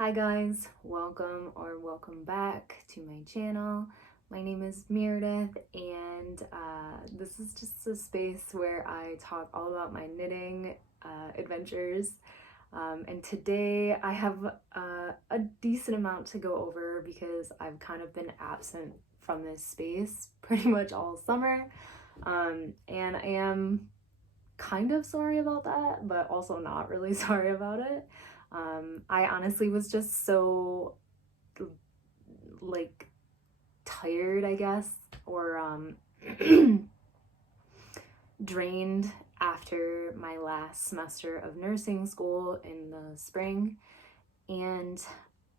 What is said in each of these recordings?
Hi guys, welcome back to my channel. My name is Meredith and this is just a space where I talk all about my knitting adventures. And today I have a decent amount to go over because I've kind of been absent from this space pretty much all summer. And I am kind of sorry about that, but also not really sorry about it. I honestly was just so like tired, I guess, or drained after my last semester of nursing school in the spring. And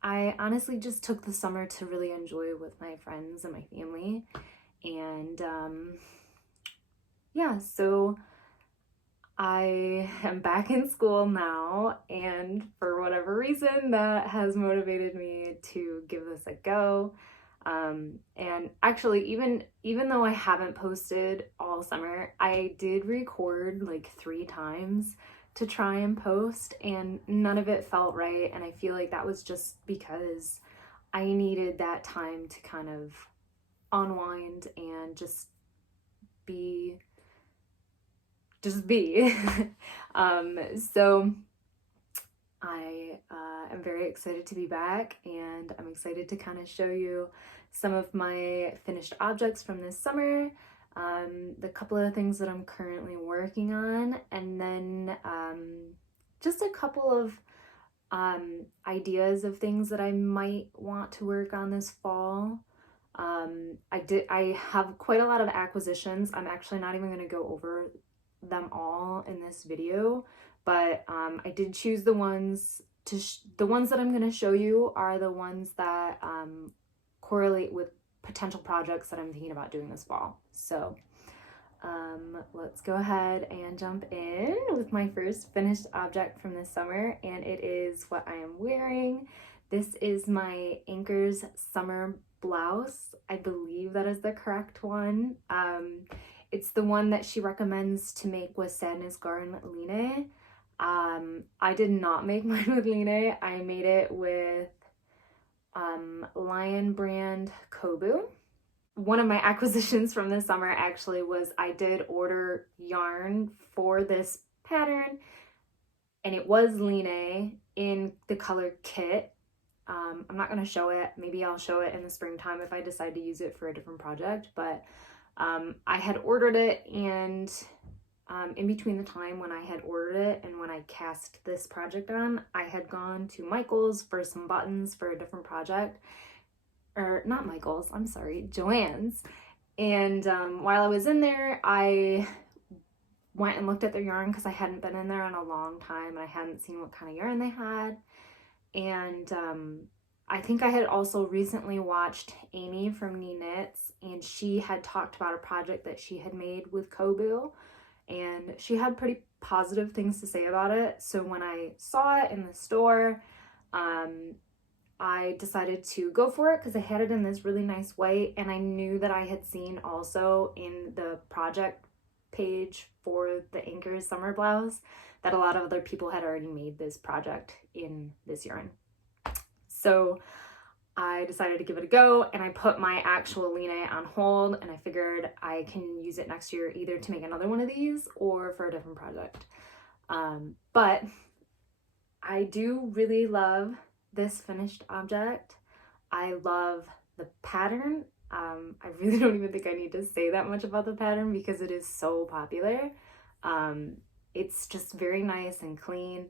I honestly just took the summer to really enjoy with my friends and my family. And yeah, so I am back in school now, and for whatever reason that has motivated me to give this a go. And actually, even though I haven't posted all summer, I did record like 3 times to try and post, and none of it felt right. And I feel like that was just because I needed that time to kind of unwind and just be. So I am very excited to be back, and I'm excited to kind of show you some of my finished objects from this summer, the couple of things that I'm currently working on, and then just a couple of ideas of things that I might want to work on this fall. I have quite a lot of acquisitions. I'm actually not even going to go over them all in this video, but I did choose the ones the ones that I'm going to show you are the ones that correlate with potential projects that I'm thinking about doing this fall. So let's go ahead and jump in with my first finished object from this summer, and it is what I am wearing. This is my Anker's summer blouse. I believe that is the correct one. It's the one that she recommends to make with Sadness Garn Line. I did not make mine with Line. I made it with Lion brand Kobu. One of my acquisitions from this summer actually was I did order yarn for this pattern, and it was Line in the color Kit. I'm not going to show it. Maybe I'll show it in the springtime if I decide to use it for a different project, but I had ordered it, and in between the time when I had ordered it and when I cast this project on, I had gone to Michael's for some buttons for a different project. Or not Michael's, I'm sorry, Joann's. And while I was in there, I went and looked at their yarn because I hadn't been in there in a long time and I hadn't seen what kind of yarn they had. And I think I had also recently watched Amy from Knee Knits, and she had talked about a project that she had made with Kobu, and she had pretty positive things to say about it. So when I saw it in the store, I decided to go for it because I had it in this really nice white, and I knew that I had seen also in the project page for the Anker's summer blouse that a lot of other people had already made this project in this yarn. So I decided to give it a go, and I put my actual Line on hold, and I figured I can use it next year either to make another one of these or for a different project. But I do really love this finished object. I love the pattern. I really don't even think I need to say that much about the pattern because it is so popular. It's just very nice and clean.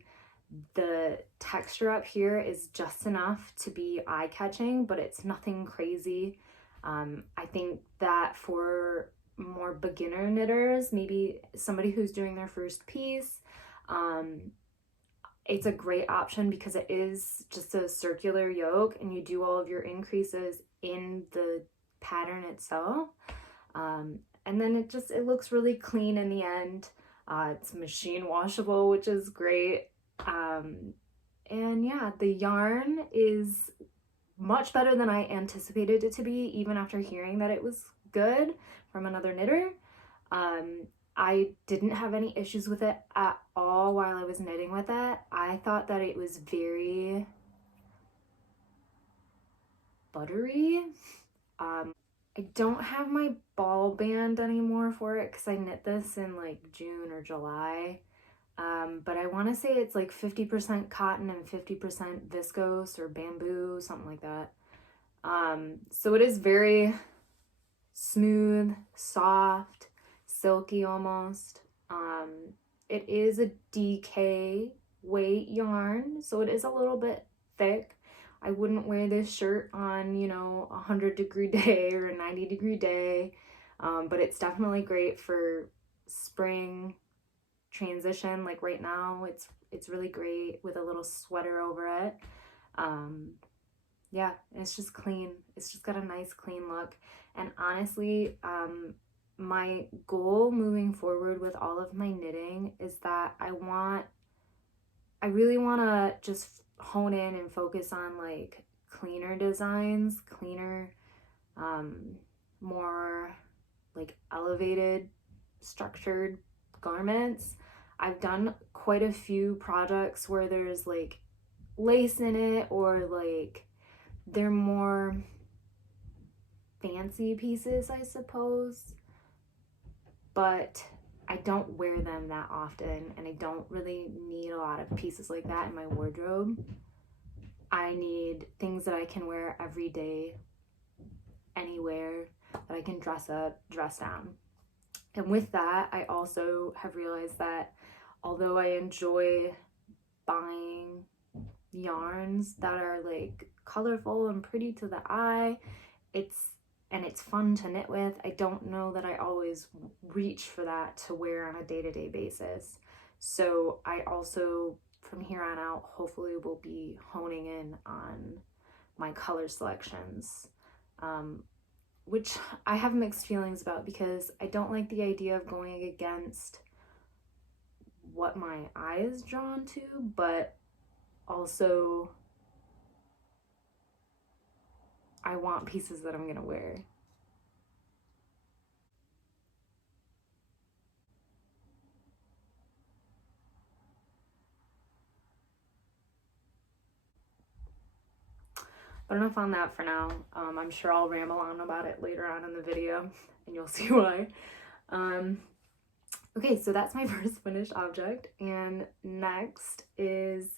The texture up here is just enough to be eye-catching, but it's nothing crazy. I think that for more beginner knitters, maybe somebody who's doing their first piece, it's a great option because it is just a circular yoke and you do all of your increases in the pattern itself. And then it looks really clean in the end. It's machine washable, which is great. And yeah, the yarn is much better than I anticipated it to be, even after hearing that it was good from another knitter. I didn't have any issues with it at all while I was knitting with it. I thought that it was very buttery. I don't have my ball band anymore for it because I knit this in like June or July. But I want to say it's like 50% cotton and 50% viscose or bamboo, something like that. So it is very smooth, soft, silky almost. It is a DK weight yarn, so it is a little bit thick. I wouldn't wear this shirt on, you know, a 100-degree day or a 90-degree day, but it's definitely great for spring transition. Like right now, it's really great with a little sweater over it. Yeah, it's just clean. It's just got a nice clean look. And honestly, my goal moving forward with all of my knitting is that I really want to just hone in and focus on like cleaner designs, cleaner, more like elevated, structured garments. I've done quite a few projects where there's like lace in it, or like they're more fancy pieces, I suppose, but I don't wear them that often, and I don't really need a lot of pieces like that in my wardrobe. I need things that I can wear every day, anywhere, that I can dress up, dress down. And with that, I also have realized that although I enjoy buying yarns that are like colorful and pretty to the eye, it's fun to knit with, I don't know that I always reach for that to wear on a day-to-day basis. So I also, from here on out, hopefully will be honing in on my color selections, which I have mixed feelings about, because I don't like the idea of going against what my eye is drawn to, but also I want pieces that I'm gonna wear. But enough on that for now. I'm sure I'll ramble on about it later on in the video, and you'll see why. Okay, so that's my first finished object, and next is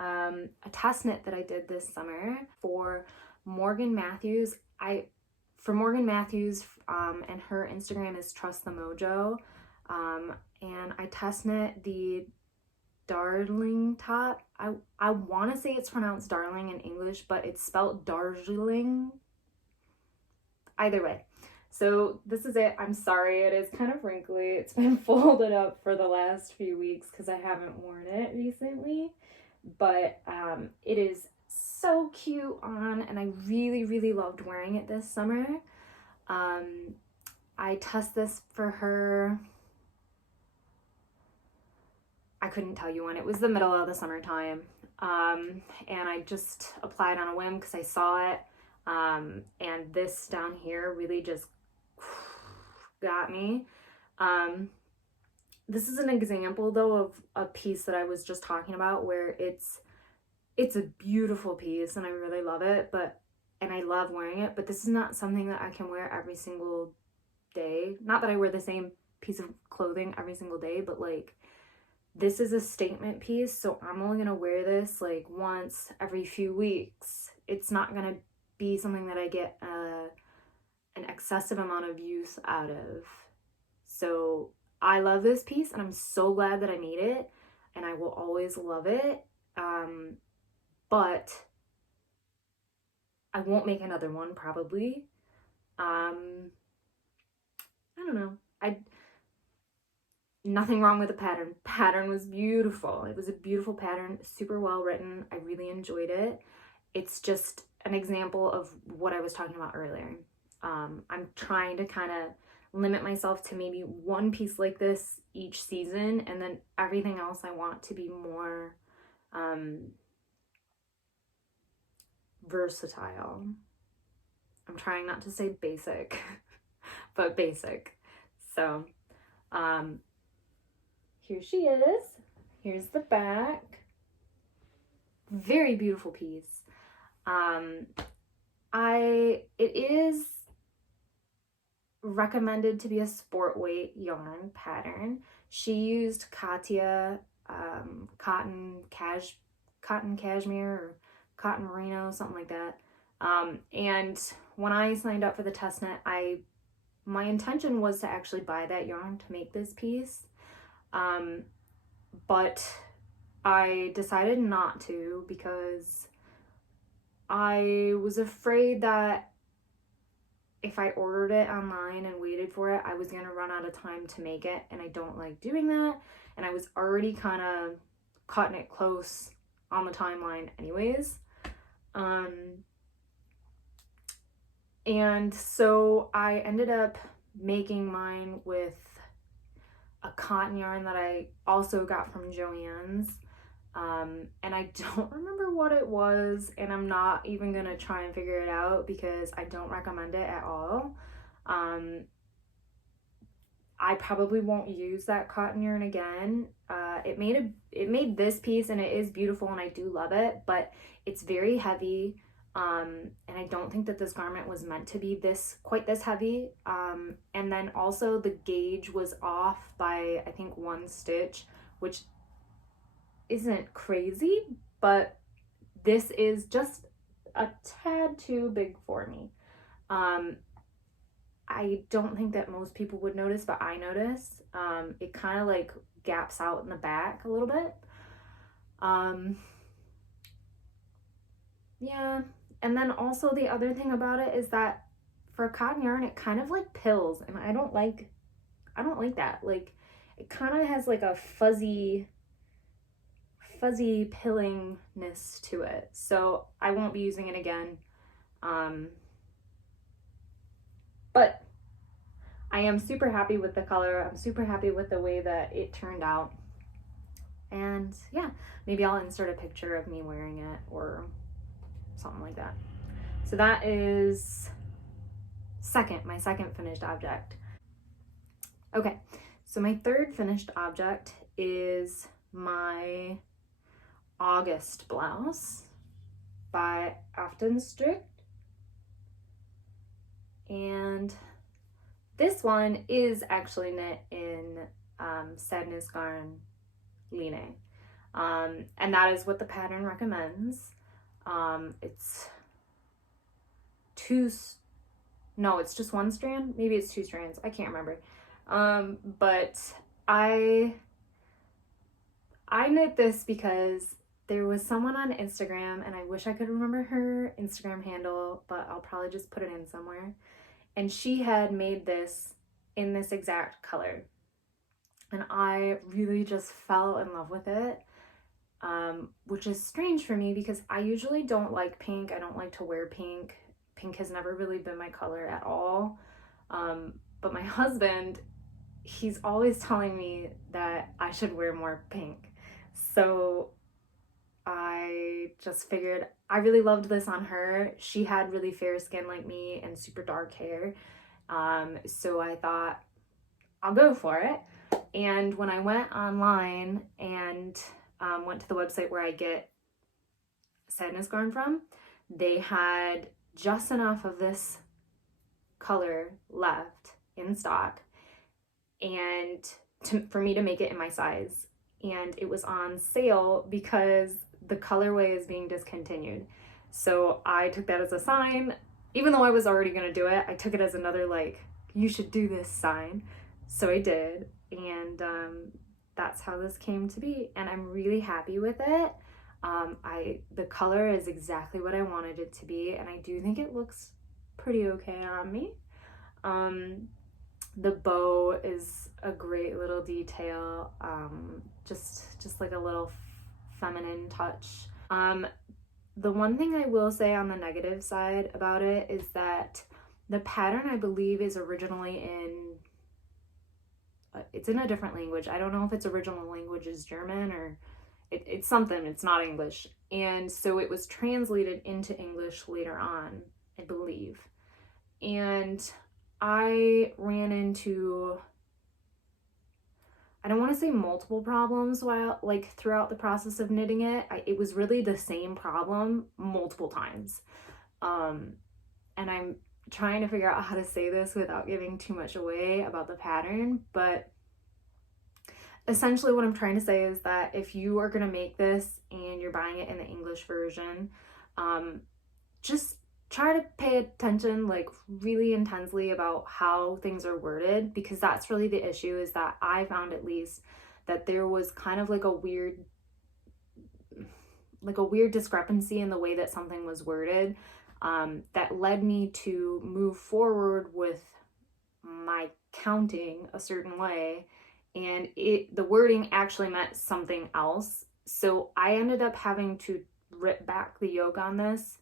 a test knit that I did this summer for Morgan Matthews. For Morgan Matthews, and her Instagram is Trust the Mojo, and I test knit the Darjeeling top. I want to say it's pronounced darling in English, but it's spelled Darjeeling. Either way. So this is it. I'm sorry, it is kind of wrinkly. It's been folded up for the last few weeks because I haven't worn it recently, but it is so cute on, and I really, really loved wearing it this summer. I test this for her, I couldn't tell you when. It was the middle of the summertime, and I just applied on a whim because I saw it, and this down here really just got me. This is an example though of a piece that I was just talking about, where it's a beautiful piece and I really love it, and I love wearing it, but this is not something that I can wear every single day. Not that I wear the same piece of clothing every single day, but like, this is a statement piece, so I'm only gonna wear this like once every few weeks. It's not gonna be something that I get an excessive amount of use out of. So I love this piece, and I'm so glad that I made it, and I will always love it. But I won't make another one probably. I don't know. Nothing wrong with the pattern. Pattern was beautiful. It was a beautiful pattern, super well written. I really enjoyed it. It's just an example of what I was talking about earlier. I'm trying to kind of limit myself to maybe one piece like this each season, and then everything else I want to be more versatile. I'm trying not to say basic, but basic. So, here she is. Here's the back. Very beautiful piece. it is recommended to be a sport weight yarn pattern. She used Katia cotton cashmere or cotton merino, something like that. And when I signed up for the test knit, my intention was to actually buy that yarn to make this piece, but I decided not to because I was afraid that if I ordered it online and waited for it, I was going to run out of time to make it, and I don't like doing that, and I was already kind of cutting it close on the timeline anyways. And so I ended up making mine with a cotton yarn that I also got from Joann's. And I don't remember what it was, and I'm not even gonna try and figure it out because I don't recommend it at all. I probably won't use that cotton yarn again. It made this piece, and it is beautiful, and I do love it, but it's very heavy. And I don't think that this garment was meant to be quite this heavy. And then also the gauge was off by, I think, 1 stitch, which isn't crazy, but this is just a tad too big for me. I don't think that most people would notice, but I notice. It kind of like gaps out in the back a little bit. Yeah. And then also the other thing about it is that for cotton yarn, it kind of like pills, and I don't like that. Like, it kind of has like a fuzzy pillingness to it. So I won't be using it again. But I am super happy with the color. I'm super happy with the way that it turned out. And yeah, maybe I'll insert a picture of me wearing it or something like that. So that is my second finished object. Okay, so my third finished object is my Augustbluse by Aftenstrikk. And this one is actually knit in Sadness Garn Line. And that is what the pattern recommends. It's it's just 1 strand. Maybe it's 2 strands. I can't remember. But I knit this because there was someone on Instagram, and I wish I could remember her Instagram handle, but I'll probably just put it in somewhere. And she had made this in this exact color. And I really just fell in love with it, which is strange for me because I usually don't like pink. I don't like to wear pink. Pink has never really been my color at all. But my husband, he's always telling me that I should wear more pink. So I just figured I really loved this on her. She had really fair skin like me and super dark hair. So I thought I'll go for it. And when I went online and went to the website where I get Sadness Garn from, they had just enough of this color left in stock and for me to make it in my size. And it was on sale because the colorway is being discontinued. So I took that as a sign. Even though I was already going to do it, I took it as another, like, you should do this sign. So I did. And that's how this came to be. And I'm really happy with it. The color is exactly what I wanted it to be. And I do think it looks pretty okay on me. The bow is a great little detail. Just like a little feminine touch. The one thing I will say on the negative side about it is that the pattern, I believe, is originally it's in a different language. I don't know if its original language is German or it's something, it's not English. And so it was translated into English later on, I believe. And I ran into, I don't want to say multiple problems throughout the process of knitting it. It was really the same problem multiple times. and I'm trying to figure out how to say this without giving too much away about the pattern, but essentially what I'm trying to say is that if you are going to make this and you're buying it in the English version, just try to pay attention like really intensely about how things are worded, because that's really the issue, is that I found at least that there was kind of like a weird discrepancy in the way that something was worded, that led me to move forward with my counting a certain way, and the wording actually meant something else. So I ended up having to rip back the yoke on this,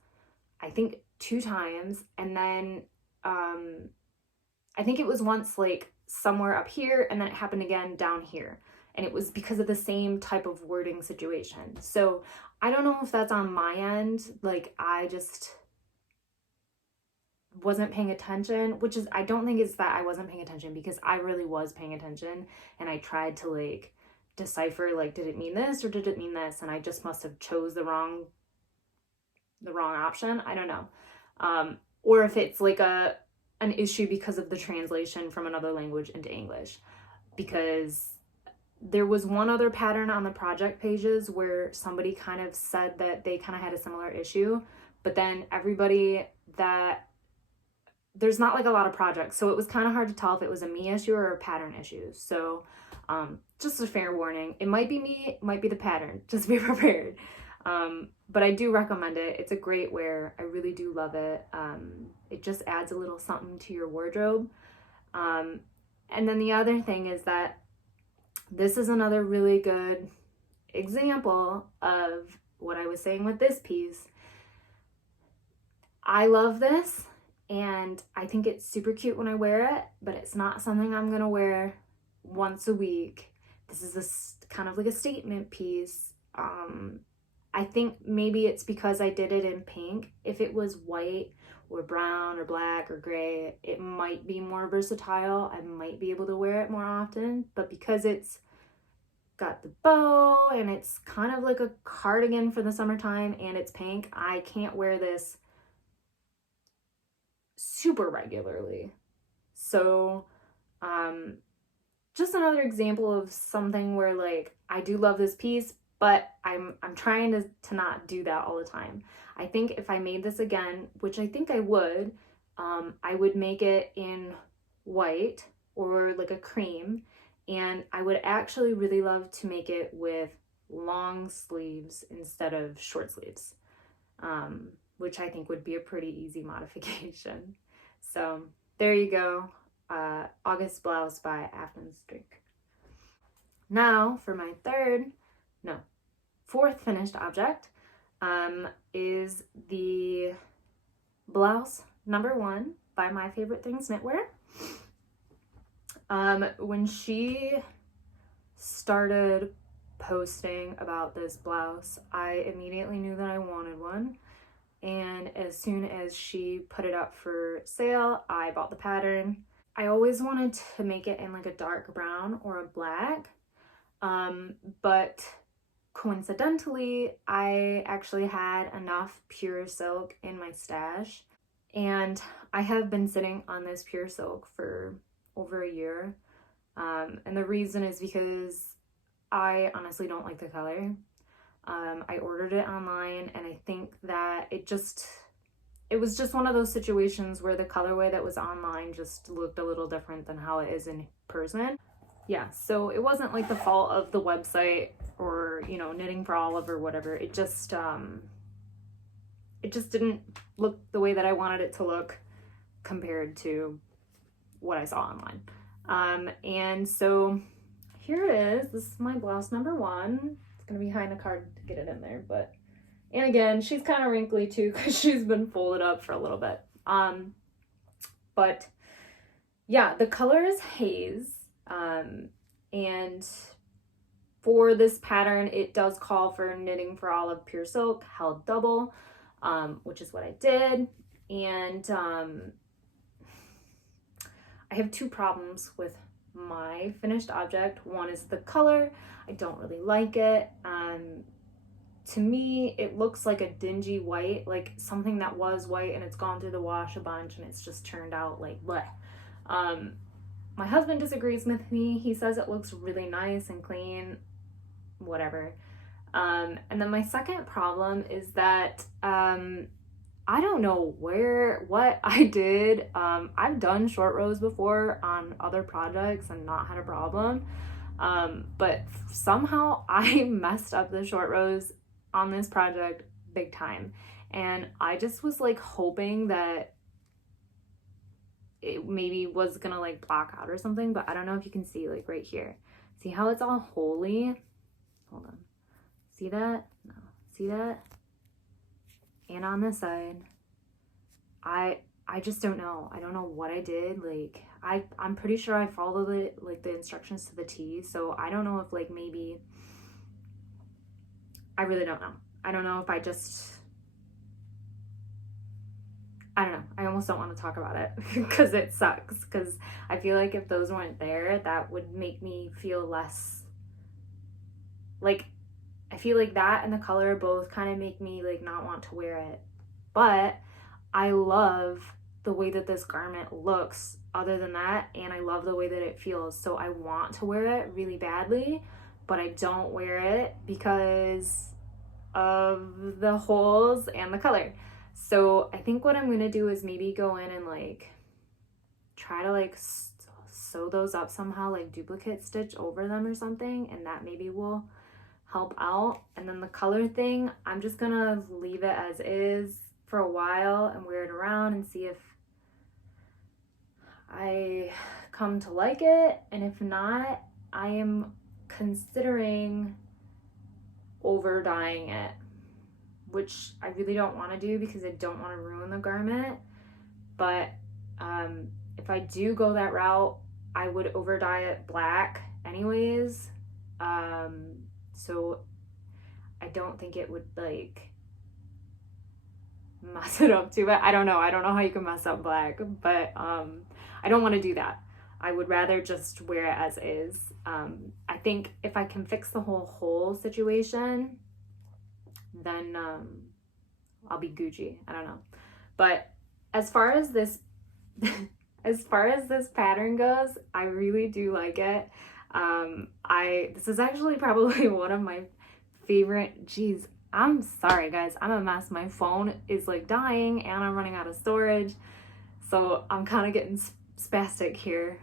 I think 2 times, and then I think it was once like somewhere up here, and then it happened again down here, and it was because of the same type of wording situation. So I don't know if that's on my end, like I just wasn't paying attention, which is, I don't think it's that I wasn't paying attention, because I really was paying attention, and I tried to like decipher, like, did it mean this or did it mean this, and I just must have chose the wrong option. I don't know. Or if it's like an issue because of the translation from another language into English, because there was one other pattern on the project pages where somebody kind of said that they kind of had a similar issue, but then there's not like a lot of projects, so it was kind of hard to tell if it was a me issue or a pattern issue. So just a fair warning, it might be me, it might be the pattern, just be prepared. But I do recommend it. It's a great wear. I really do love it. It just adds a little something to your wardrobe. And then the other thing is that this is another really good example of what I was saying with this piece. I love this, and I think it's super cute when I wear it, but it's not something I'm gonna wear once a week. This is kind of like a statement piece. I think maybe it's because I did it in pink. If it was white or brown or black or gray, it might be more versatile. I might be able to wear it more often, but because it's got the bow and it's kind of like a cardigan for the summertime and it's pink, I can't wear this super regularly. So just another example of something where like I do love this piece, but I'm trying to not do that all the time. I think if I made this again, which I think I would make it in white or like a cream, and I would actually really love to make it with long sleeves instead of short sleeves, which I think would be a pretty easy modification. So there you go, Augustbluse by Aftenstrikk. Now for my fourth finished object, is the Blouse #1 by My Favorite Things Knitwear. When she started posting about this blouse, I immediately knew that I wanted one, and as soon as she put it up for sale, I bought the pattern. I always wanted to make it in like a dark brown or a black, but coincidentally, I actually had enough pure silk in my stash, and I have been sitting on this pure silk for over a year, and the reason is because I honestly don't like the color. I ordered it online, and I think that it was just one of those situations where the colorway that was online just looked a little different than how it is in person. Yeah, so it wasn't like the fault of the website or, you know, Knitting for Olive or whatever. It just didn't look the way that I wanted it to look compared to what I saw online. And so here it is. This is my blouse #1. It's gonna be kind of hard to get it in there, but, and again, she's kind of wrinkly too because she's been folded up for a little bit. But yeah, the color is haze. And for this pattern, it does call for Knitting for Olive pure silk held double, which is what I did. And I have 2 problems with my finished object. One is the color. I don't really like it. to me, it looks like a dingy white, like something that was white and it's gone through the wash a bunch and it's just turned out like bleh. My husband disagrees with me. He says it looks really nice and clean, whatever. And then my second problem is that I don't know what I did. I've done short rows before on other projects and not had a problem. But somehow I messed up the short rows on this project big time. And I just was like hoping that it maybe was gonna like block out or something, but I don't know if you can see like right here. See how it's all holy? Hold on. See that? No. See that? And on this side, I just don't know. I don't know what I did. Like I'm pretty sure I followed it like the instructions to the T. So I don't know if like maybe I really don't know. I don't know if I don't know. I almost don't want to talk about it because it sucks. Because I feel like if those weren't there, that would make me feel less like, I feel like that and the color both kind of make me like not want to wear it. But I love the way that this garment looks other than that, and I love the way that it feels. So I want to wear it really badly, but I don't wear it because of the holes and the color. So I think what I'm gonna do is maybe go in and like try to like sew those up somehow, like duplicate stitch over them or something, and that maybe will help out. And then the color thing, I'm just gonna leave it as is for a while and wear it around and see if I come to like it. And if not, I am considering over dyeing it, which I really don't want to do because I don't want to ruin the garment. But if I do go that route, I would over dye it black anyways. So I don't think it would like mess it up too bad. I don't know how you can mess up black, but I don't want to do that. I would rather just wear it as is. I think if I can fix the whole hole situation, then I'll be Gucci. I don't know. But as far as this pattern goes, I really do like it. This is actually probably one of my favorite, geez, I'm sorry guys, I'm a mess. My phone is like dying and I'm running out of storage. So I'm kind of getting spastic here.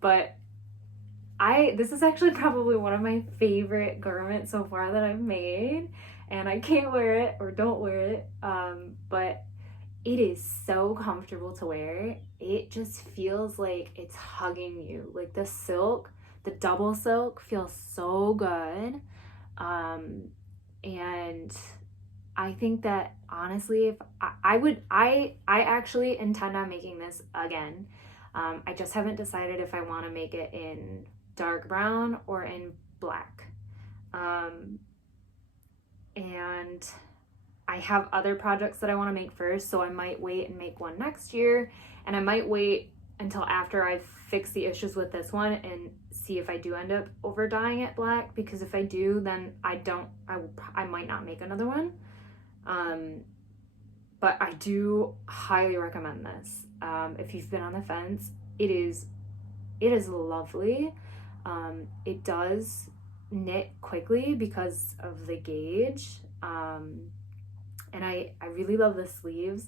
But this is actually probably one of my favorite garments so far that I've made, and I can't wear it or don't wear it. But it is so comfortable to wear. It just feels like it's hugging you. Like the silk, the double silk feels so good. And I think that honestly, if I actually intend on making this again. I just haven't decided if I want to make it in dark brown or in black. And I have other projects that I want to make first, so I might wait and make one next year, and I might wait until after I've fixed the issues with this one and see if I do end up over dyeing it black, because if I do, then I might not make another one. But I do highly recommend this. If you've been on the fence, it is lovely. It does knit quickly because of the gauge. And I really love the sleeves.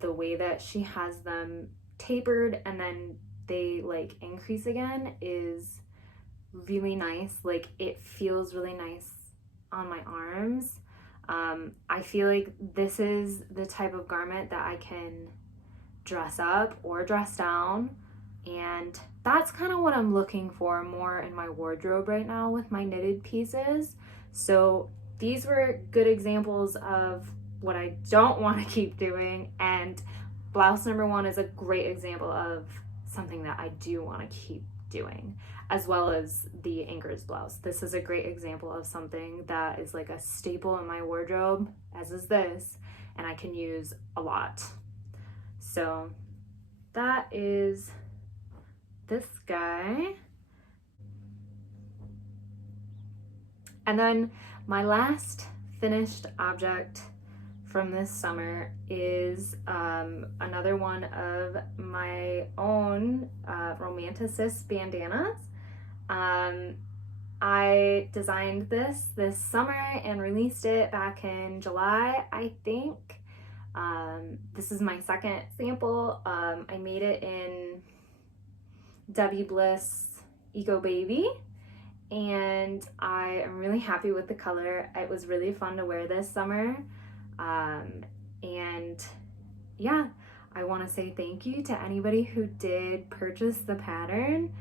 The way that she has them tapered and then they like increase again is really nice. Like it feels really nice on my arms. I feel like this is the type of garment that I can dress up or dress down, and that's kind of what I'm looking for more in my wardrobe right now with my knitted pieces. So these were good examples of what I don't want to keep doing, and blouse number 1 is a great example of something that I do want to keep doing, as well as the Anker's blouse. This is a great example of something that is like a staple in my wardrobe, as is this, and I can use a lot. So that is this guy. And then My last finished object from this summer is another one of my own Romanticist bandanas. I designed this summer and released it back in July, I think. This is my second sample. I made it in Augustbluse Eco Baby, and I am really happy with the color. It was really fun to wear this summer. And yeah, I want to say thank you to anybody who did purchase the pattern.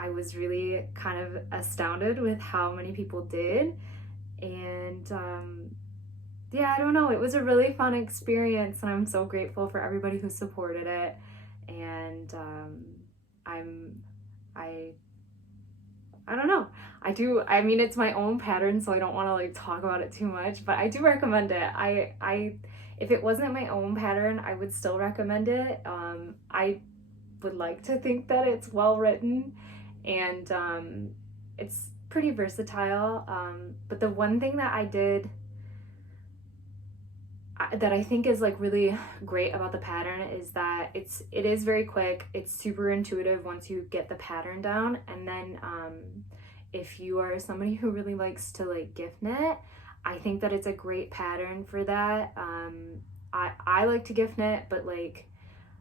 I was really kind of astounded with how many people did, and yeah, I don't know, it was a really fun experience, and I'm so grateful for everybody who supported it. And I don't know. I mean, it's my own pattern, so I don't want to like talk about it too much, but I do recommend it. If it wasn't my own pattern, I would still recommend it. I would like to think that it's well written, and it's pretty versatile. But the one thing that I did that I think is like really great about the pattern is that it is very quick. It's super intuitive once you get the pattern down, and then if you are somebody who really likes to like gift knit, I think that it's a great pattern for that. I like to gift knit, but like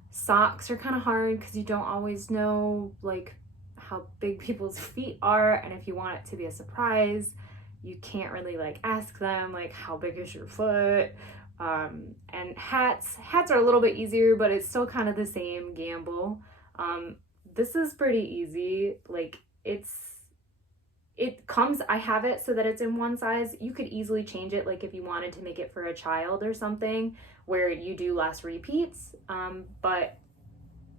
socks are kind of hard because you don't always know like how big people's feet are, and if you want it to be a surprise, you can't really like ask them like how big is your foot. And hats are a little bit easier, but it's still kind of the same gamble. This is pretty easy. Like I have it so that it's in one size. You could easily change it, like if you wanted to make it for a child or something where you do less repeats, but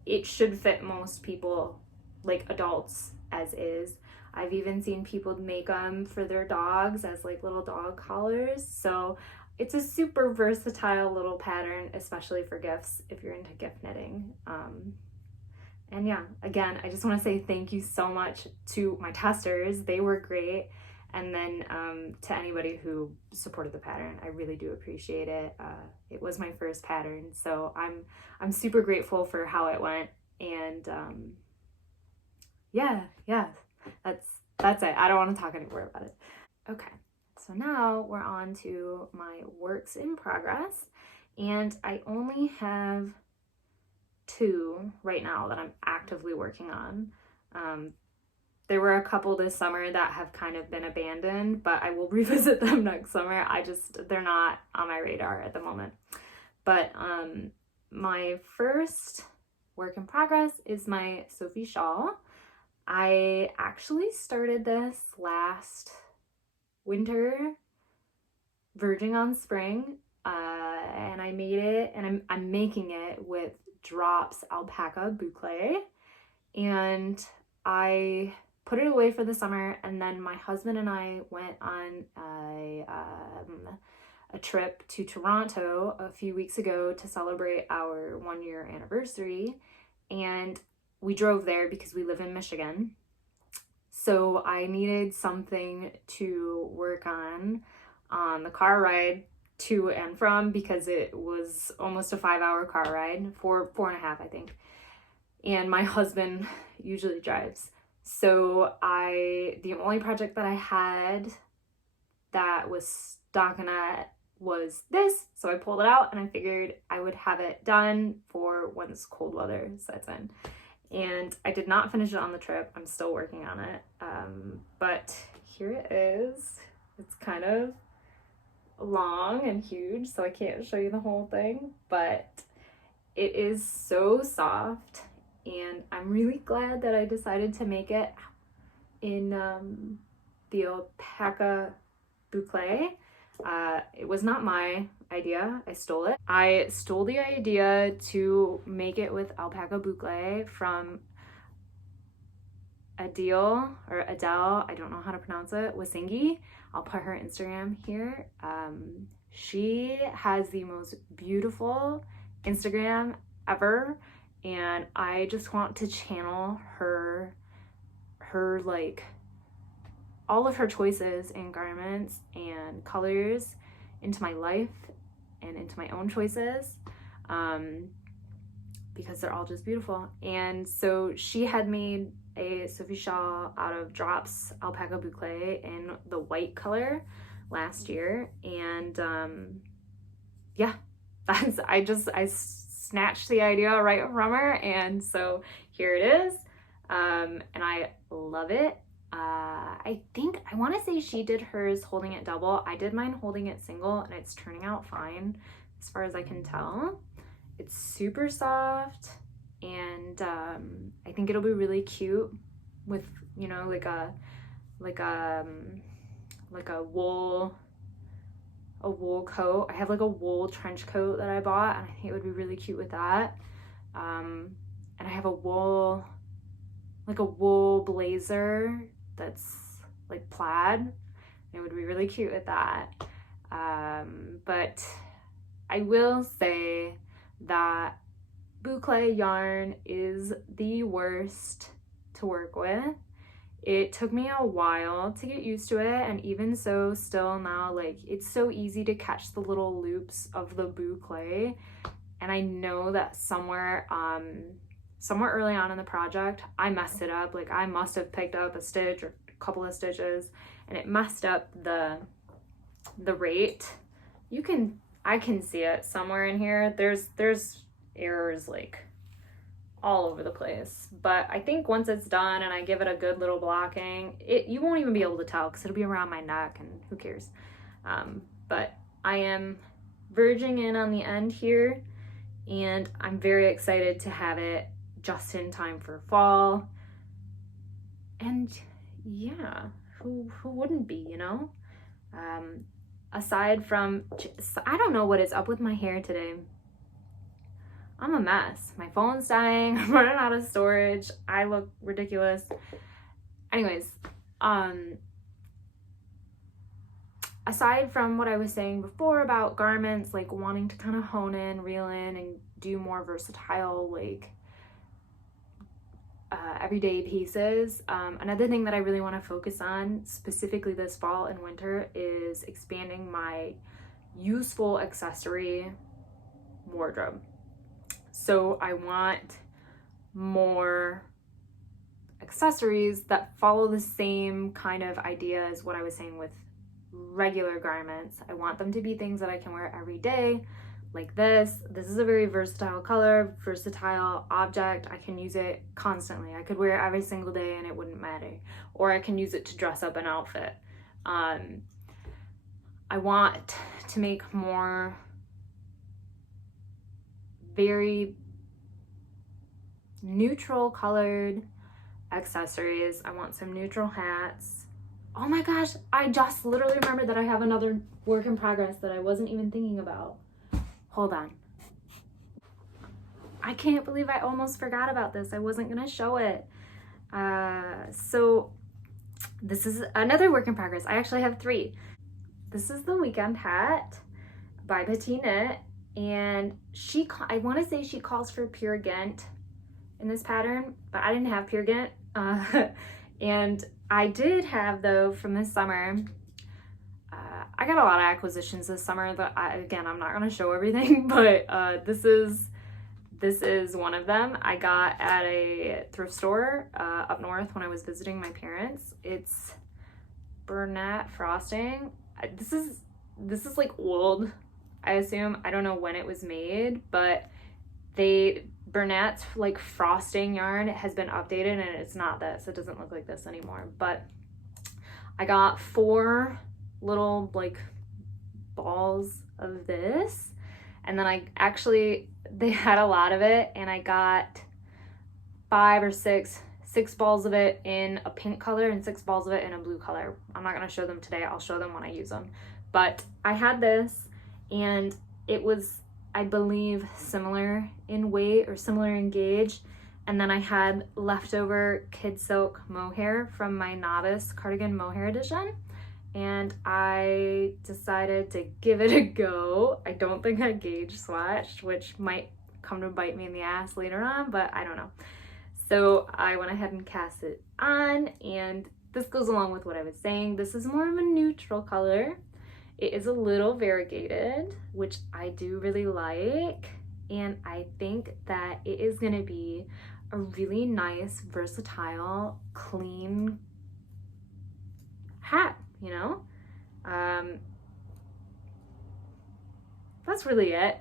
it should fit most people, like adults, as is. I've even seen people make them for their dogs as like little dog collars. So it's a super versatile little pattern, especially for gifts if you're into gift knitting. And yeah, again, I just want to say thank you so much to my testers. They were great. And then to anybody who supported the pattern, I really do appreciate it. It was my first pattern, so I'm super grateful for how it went. And yeah, that's it. I don't want to talk anymore about it. Okay. So now we're on to my works in progress, and I only have 2 right now that I'm actively working on. There were a couple this summer that have kind of been abandoned, but I will revisit them next summer. They're not on my radar at the moment. But my first work in progress is my Sophie shawl. I actually started this last winter, verging on spring, and I made it, and I'm making it with Drops alpaca boucle, and I put it away for the summer, and then my husband and I went on a trip to Toronto a few weeks ago to celebrate our 1-year anniversary, and we drove there because we live in Michigan. So I needed something to work on the car ride to and from, because it was almost a 5-hour car ride, 4.5, I think. And my husband usually drives. So the only project that I had that was stockinette was this. So I pulled it out, and I figured I would have it done for once cold weather sets in. And I did not finish it on the trip. I'm still working on it. But here it is. It's kind of long and huge, so I can't show you the whole thing, but it is so soft, and I'm really glad that I decided to make it in the alpaca boucle. It was not my idea. I stole it. I stole the idea to make it with alpaca boucle from Adele, I don't know how to pronounce it, Wasingi. I'll put her Instagram here. She has the most beautiful Instagram ever, and I just want to channel her like all of her choices in garments and colors into my life and into my own choices, because they're all just beautiful. And so she had made a Sophie shawl out of drops alpaca boucle in the white color last year, and yeah, I snatched the idea right from her, and so here it is, and I love it. I think, I want to say she did hers holding it double. I did mine holding it single, and it's turning out fine as far as I can tell. It's super soft, and I think it'll be really cute with, you know, like a wool coat. I have like a wool trench coat that I bought, and I think it would be really cute with that. And I have a wool blazer that's like plaid. It would be really cute with that. But I will say that boucle yarn is the worst to work with. It took me a while to get used to it, and even so, still now, like, it's so easy to catch the little loops of the boucle, and I know that somewhere early on in the project, I messed it up. Like, I must have picked up a stitch or a couple of stitches, and it messed up the rate. I can see it somewhere in here. There's errors like all over the place, but I think once it's done and I give it a good little blocking, you won't even be able to tell because it'll be around my neck, and who cares. But I am verging in on the end here, and I'm very excited to have it just in time for fall. And yeah, who wouldn't be, you know? Aside from, I don't know what is up with my hair today. I'm a mess. My phone's dying. I'm running out of storage. I look ridiculous. Anyways, aside from what I was saying before about garments, like wanting to kind of hone in, reel in, and do more versatile, like everyday pieces, another thing that I really want to focus on, specifically this fall and winter, is expanding my useful accessory wardrobe. So I want more accessories that follow the same kind of idea as what I was saying with regular garments. I want them to be things that I can wear every day, like this. This is a very versatile color, versatile object. I can use it constantly. I could wear it every single day and it wouldn't matter. Or I can use it to dress up an outfit. I want to make more very neutral colored accessories. I want some neutral hats. Oh my gosh, I just literally remembered that I have another work in progress that I wasn't even thinking about. Hold on. I can't believe I almost forgot about this. I wasn't gonna show it. So this is another work in progress. I actually have 3. This is the weekend hat by Petite, and I want to say she calls for pure Ghent in this pattern, but I didn't have pure Ghent. And I did have, though, from this summer, I got a lot of acquisitions this summer that again, I'm not going to show everything, but this is one of them. I got at a thrift store up north when I was visiting my parents. It's Bernat frosting. This is like old, I assume. I don't know when it was made, but Bernat's like frosting yarn has been updated, and it's not this. It doesn't look like this anymore. But I got 4 little like balls of this, and then they had a lot of it, and I got 5 or 6 balls of it in a pink color and 6 balls of it in a blue color. I'm not going to show them today. I'll show them when I use them. But I had this, and it was, I believe, similar in weight or similar in gauge. And then I had leftover kid silk mohair from my Novice cardigan mohair edition, and I decided to give it a go. I don't think I gauge swatched, which might come to bite me in the ass later on, but I don't know. So I went ahead and cast it on, and this goes along with what I was saying. This is more of a neutral color. It is a little variegated, which I do really like. And I think that it is gonna be a really nice, versatile, clean hat, you know? That's really it.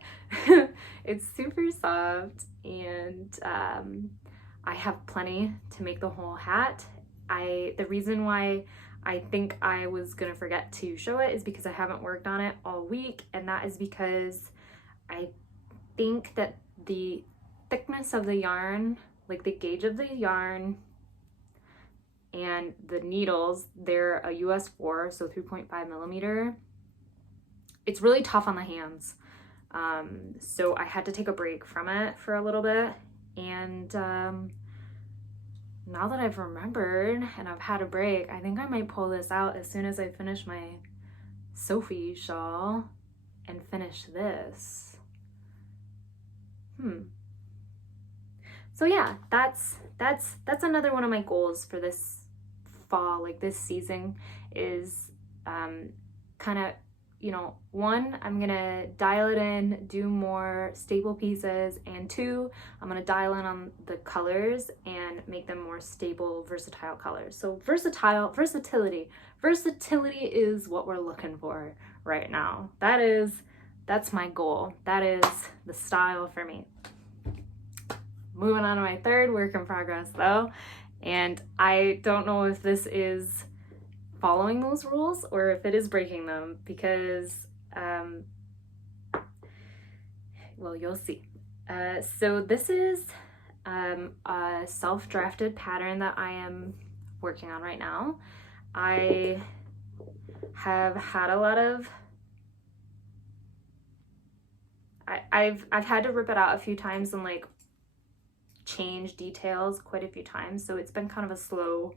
It's super soft, and I have plenty to make the whole hat. The reason why I think I was gonna forget to show it is because I haven't worked on it all week, and that is because I think that the thickness of the yarn, like the gauge of the yarn and the needles, they're a US 4, so 3.5 millimeter. It's really tough on the hands. So I had to take a break from it for a little bit. And now that I've remembered and I've had a break, I think I might pull this out as soon as I finish my Sophie shawl and finish this. So yeah, that's another one of my goals for this fall, like this season, is kind of, you know, one, I'm gonna dial it in, do more staple pieces, and two, I'm gonna dial in on the colors and make them more stable, versatile colors. So versatility is what we're looking for right now. That's my goal. That is the style for me. Moving on to my third work in progress though, and I don't know if this is following those rules or if it is breaking them, because well, you'll see. So this is a self-drafted pattern that I am working on right now. I have had a lot of I've had to rip it out a few times and like change details quite a few times, so it's been kind of a slow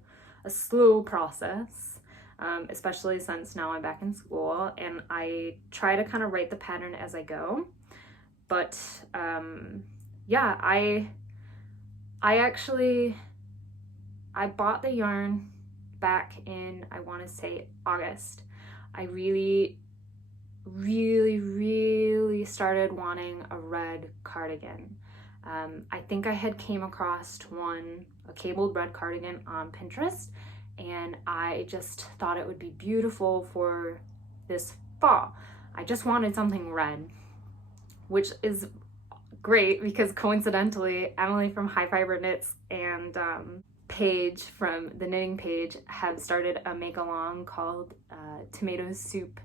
process. Especially since now I'm back in school and I try to kind of write the pattern as I go. But yeah, I bought the yarn back in, I want to say, August. I really started wanting a red cardigan. I think I had came across a cabled red cardigan on Pinterest, and I just thought it would be beautiful for this fall. I just wanted something red, which is great because coincidentally, Emily from High Fiber Knits and Paige from the knitting page have started a make-along called Tomato Soup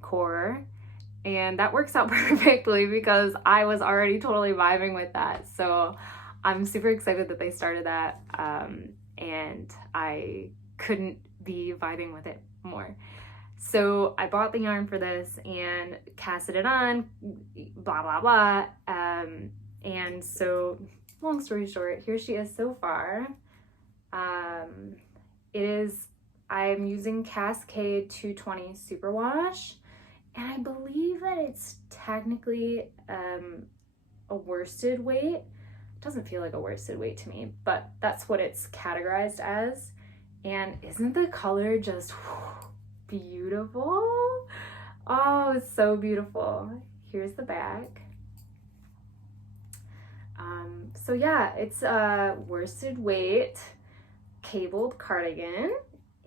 Core, and that works out perfectly because I was already totally vibing with that. So I'm super excited that they started that, and I couldn't be vibing with it more. So I bought the yarn for this and casted it on, blah, blah, blah. And so long story short, here she is so far. I'm using Cascade 220 Superwash, and I believe that it's technically a worsted weight. It doesn't feel like a worsted weight to me, but that's what it's categorized as. And isn't the color just beautiful? Oh, it's so beautiful. Here's the back. So yeah, it's a worsted weight cabled cardigan,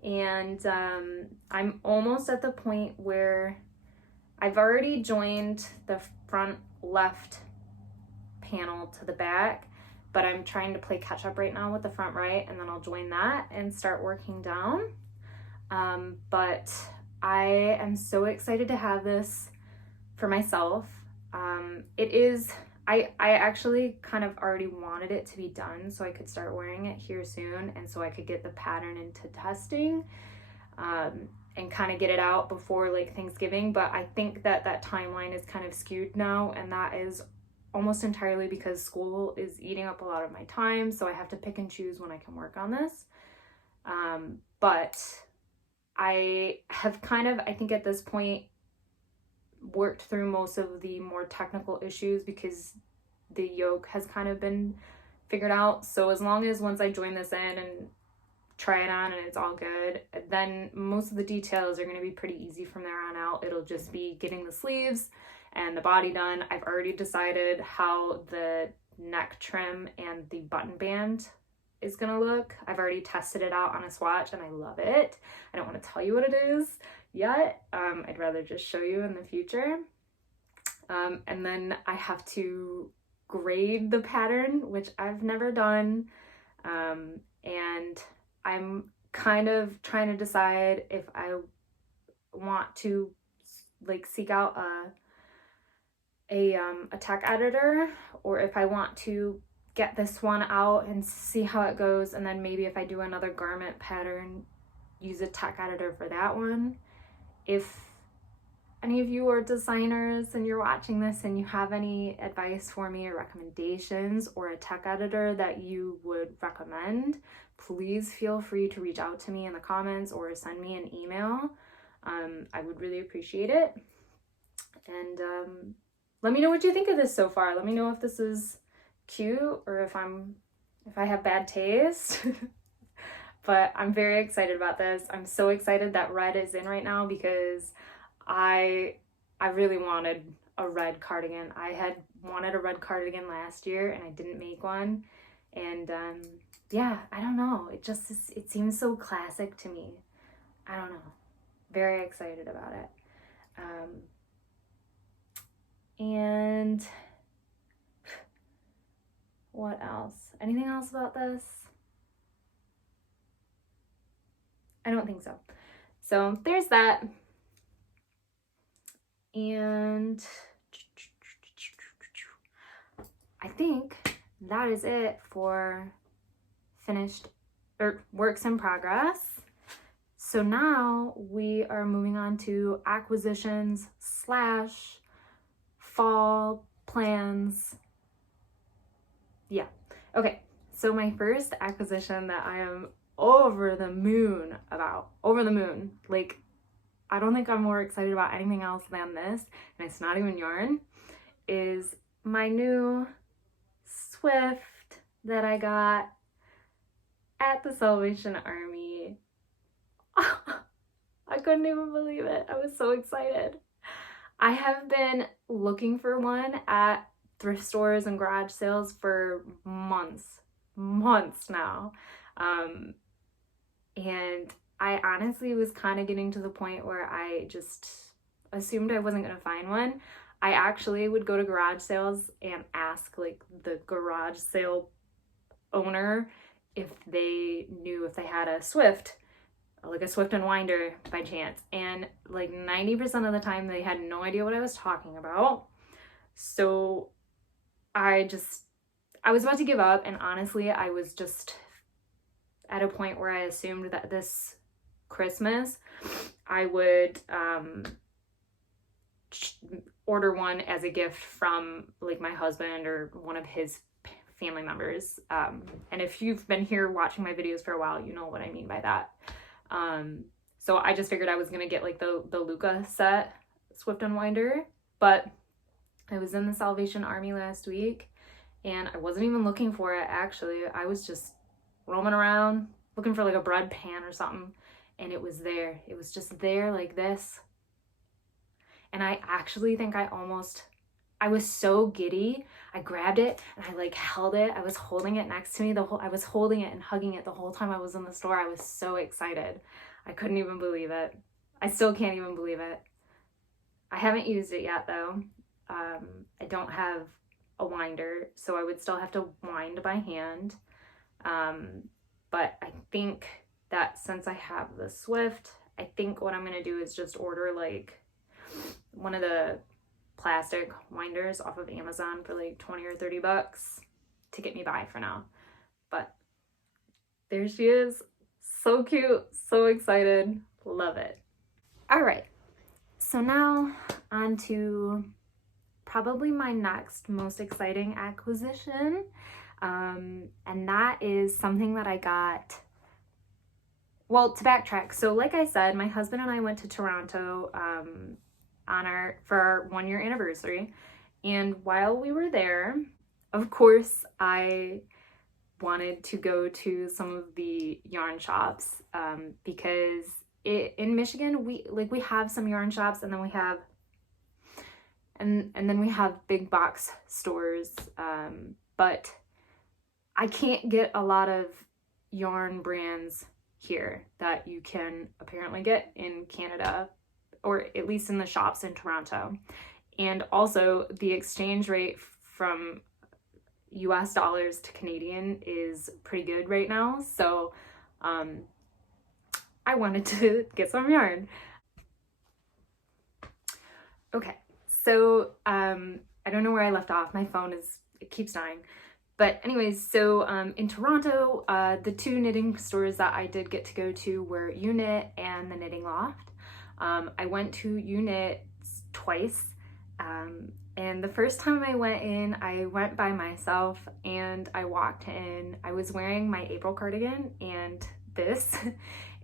and I'm almost at the point where I've already joined the front left panel to the back, but I'm trying to play catch up right now with the front right, and then I'll join that and start working down. But I am so excited to have this for myself. I actually kind of already wanted it to be done so I could start wearing it here soon, and so I could get the pattern into testing and kind of get it out before like Thanksgiving. But I think that timeline is kind of skewed now, and that is almost entirely because school is eating up a lot of my time, so I have to pick and choose when I can work on this. But I have kind of, I think at this point, worked through most of the more technical issues because the yoke has kind of been figured out. So as long as once I join this in and try it on and it's all good, then most of the details are going to be pretty easy from there on out. It'll just be getting the sleeves and the body done. I've already decided how the neck trim and the button band is gonna look. I've already tested it out on a swatch and I love it. I don't want to tell you what it is yet. I'd rather just show you in the future. And then I have to grade the pattern, which I've never done. And I'm kind of trying to decide if I want to like seek out a tech editor, or if I want to get this one out and see how it goes, and then maybe if I do another garment pattern, use a tech editor for that one. If any of you are designers and you're watching this and you have any advice for me or recommendations or a tech editor that you would recommend, please feel free to reach out to me in the comments or send me an email. I would really appreciate it. And let me know what you think of this so far. Let me know if this is cute or if I have bad taste. But I'm very excited about this. I'm so excited that red is in right now because I really wanted a red cardigan. I had wanted a red cardigan last year and I didn't make one. And yeah, I don't know. It seems so classic to me. I don't know. Very excited about it. And what else? Anything else about this? I don't think so. So there's that. And I think that is it for finished or works in progress. So now we are moving on to acquisitions / fall plans. Yeah. Okay. So my first acquisition that I am over the moon about, like, I don't think I'm more excited about anything else than this, and it's not even yarn, is my new Swift that I got at the Salvation Army. I couldn't even believe it. I was so excited. I have been looking for one at thrift stores and garage sales for months now. And I honestly was kind of getting to the point where I just assumed I wasn't going to find one. I actually would go to garage sales and ask like the garage sale owner if they knew if they had a Swift, like a Swift and winder by chance. And like 90% of the time they had no idea what I was talking about. So I was about to give up, and honestly I was just at a point where I assumed that this Christmas I would order one as a gift from like my husband or one of his family members. And if you've been here watching my videos for a while, you know what I mean by that. So I just figured I was gonna get like the Luca set Swift Unwinder, but I was in the Salvation Army last week and I wasn't even looking for it actually. I was just roaming around looking for like a bread pan or something, and it was there. It was just there like this. And I actually think I was so giddy. I grabbed it and I like held it. I was holding it next to me I was holding it and hugging it the whole time I was in the store. I was so excited. I couldn't even believe it. I still can't even believe it. I haven't used it yet though. I don't have a winder, so I would still have to wind by hand. But I think that since I have the Swift, I think what I'm gonna do is just order like one of the plastic winders off of Amazon for like 20 or 30 bucks to get me by for now. But there she is. So cute, so excited, love it. All right, so now on to probably my next most exciting acquisition. And that is something that I got, well, to backtrack. So like I said, my husband and I went to Toronto for our 1-year anniversary. And while we were there, of course, I wanted to go to some of the yarn shops because in Michigan we have some yarn shops, and then we have and then we have big box stores, but I can't get a lot of yarn brands here that you can apparently get in Canada, or at least in the shops in Toronto. And also the exchange rate from US dollars to Canadian is pretty good right now, so I wanted to get some yarn. Okay, so I don't know where I left off. My phone it keeps dying. But anyways, so in Toronto, the two knitting stores that I did get to go to were Uknit and the Knitting Loft. I went to Uknit twice, and the first time I went by myself, and I walked in. I was wearing my April cardigan and this,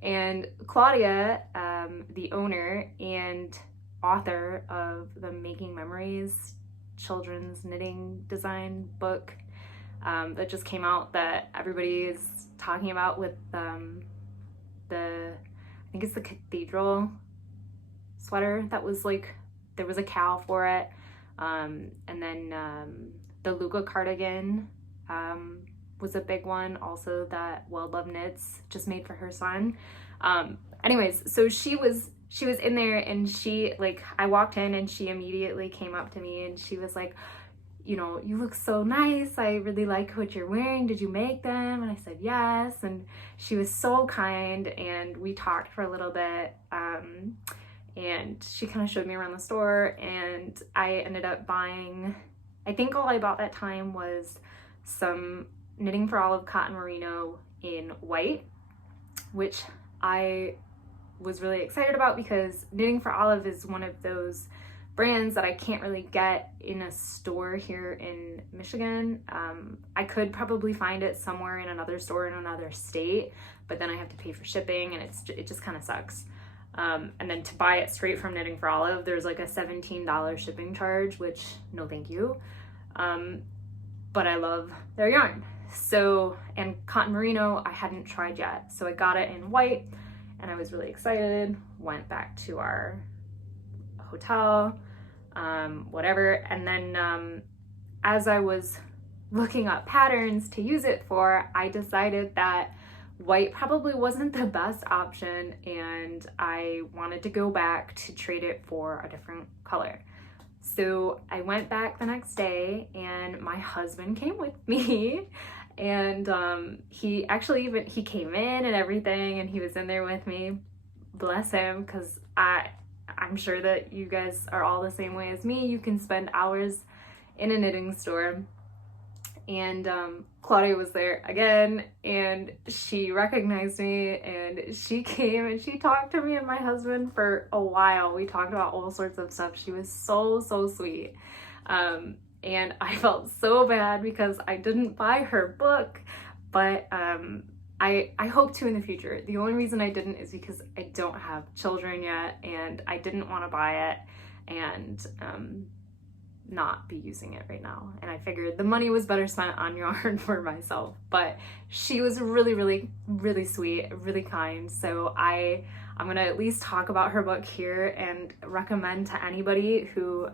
and Claudia, the owner and author of the Making Memories children's knitting design book that just came out, that everybody is talking about with I think it's the cathedral sweater that was like, there was a cowl for it, and then the Luca cardigan was a big one also that Well Love Knits just made for her son. Anyways, so she was in there, and I walked in and she immediately came up to me and she was like, you know, you look so nice. I really like what you're wearing. Did you make them? And I said, yes. And she was so kind, and we talked for a little bit. And she kind of showed me around the store, and I ended up buying, I think all I bought that time was some Knitting for Olive cotton merino in white, which I was really excited about because Knitting for Olive is one of those brands that I can't really get in a store here in Michigan. I could probably find it somewhere in another store in another state, but then I have to pay for shipping, and it just kind of sucks. And then to buy it straight from Knitting for Olive, there's like a $17 shipping charge, which no thank you. But I love their yarn. So, and cotton merino I hadn't tried yet, so I got it in white and I was really excited. Went back to our hotel, whatever, and then as I was looking up patterns to use it for, I decided that white probably wasn't the best option, and I wanted to go back to trade it for a different color. So I went back the next day, and my husband came with me, and he came in and everything, and he was in there with me. Bless him, because I'm sure that you guys are all the same way as me. You can spend hours in a knitting store. And Claudia was there again, and she recognized me, and she came and she talked to me and my husband for a while. We talked about all sorts of stuff. She was so sweet. And I felt so bad because I didn't buy her book, but I hope to in the future. The only reason I didn't is because I don't have children yet, and I didn't want to buy it and not be using it right now. And I figured the money was better spent on yarn for myself. But she was really sweet, really kind. So I'm gonna at least talk about her book here and recommend to anybody who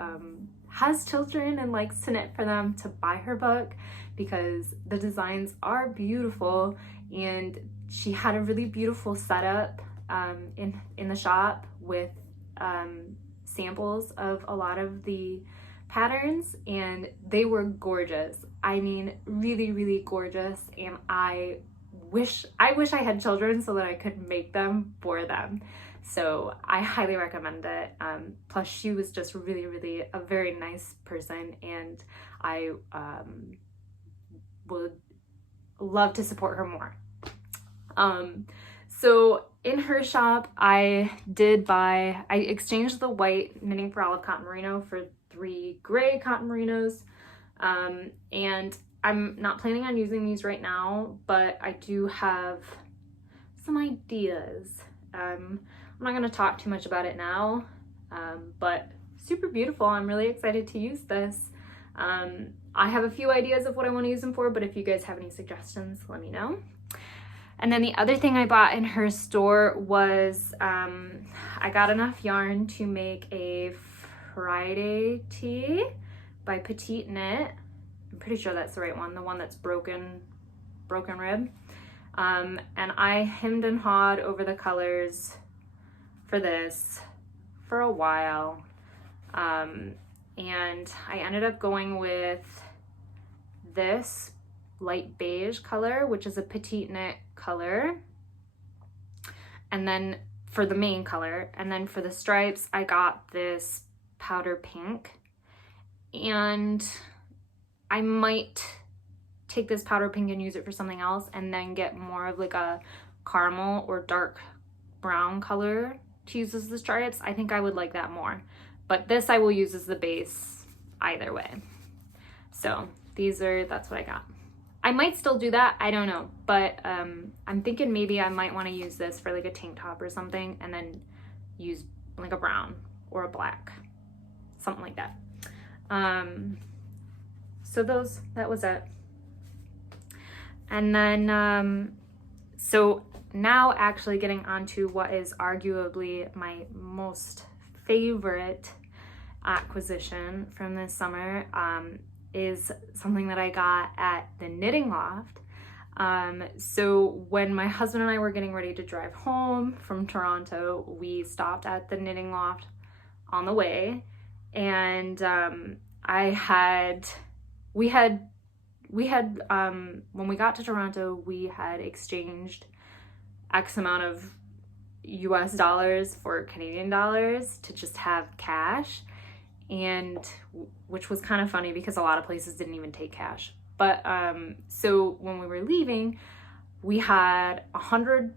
has children and likes to knit for them to buy her book, because the designs are beautiful, and she had a really beautiful setup in the shop with samples of a lot of the patterns, and they were gorgeous. I mean, really gorgeous, and I wish I had children so that I could make them for them. So I highly recommend it. Plus she was just really a very nice person, and I would love to support her more. So in her shop, I exchanged the white Knitting for Olive cotton merino for 3 gray cotton merinos, and I'm not planning on using these right now, but I do have some ideas. I'm not going to talk too much about it now, but super beautiful. I'm really excited to use this. I have a few ideas of what I want to use them for, but if you guys have any suggestions, let me know. And then the other thing I bought in her store was I got enough yarn to make a Friday tee by Petite Knit. I'm pretty sure that's the right one, the one that's broken rib. And I hemmed and hawed over the colors for this for a while. And I ended up going with this light beige color, which is a Petite Knit color, and then for the main color, and then for the stripes I got this powder pink, and I might take this powder pink and use it for something else and then get more of like a caramel or dark brown color to use as the stripes. I think I would like that more, but this I will use as the base either way. So that's what I got. I might still do that, I don't know, but I'm thinking maybe I might want to use this for like a tank top or something, and then use like a brown or a black, something like that. So that was it. And then so now actually getting onto what is arguably my most favorite acquisition from this summer, is something that I got at the Knitting Loft. So when my husband and I were getting ready to drive home from Toronto, we stopped at the Knitting Loft on the way, and when we got to Toronto, we had exchanged X amount of US dollars for Canadian dollars to just have cash, and which was kind of funny because a lot of places didn't even take cash. But so when we were leaving, we had 100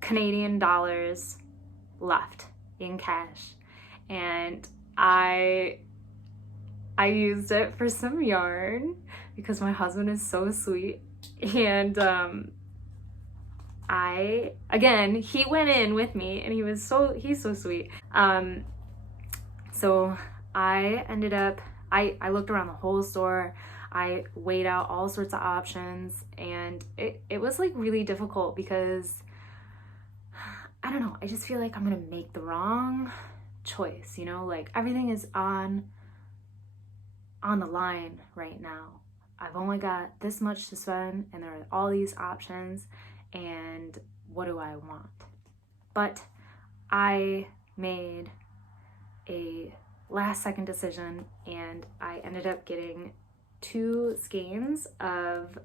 Canadian dollars left in cash, and I used it for some yarn because my husband is so sweet, and he went in with me, and he's so sweet. So I ended up, I looked around the whole store, I weighed out all sorts of options, and it was like really difficult because, I don't know, I just feel like I'm gonna make the wrong choice, you know, like everything is on the line right now. I've only got this much to spend, and there are all these options, and what do I want? But I made a last second decision, and I ended up getting 2 skeins of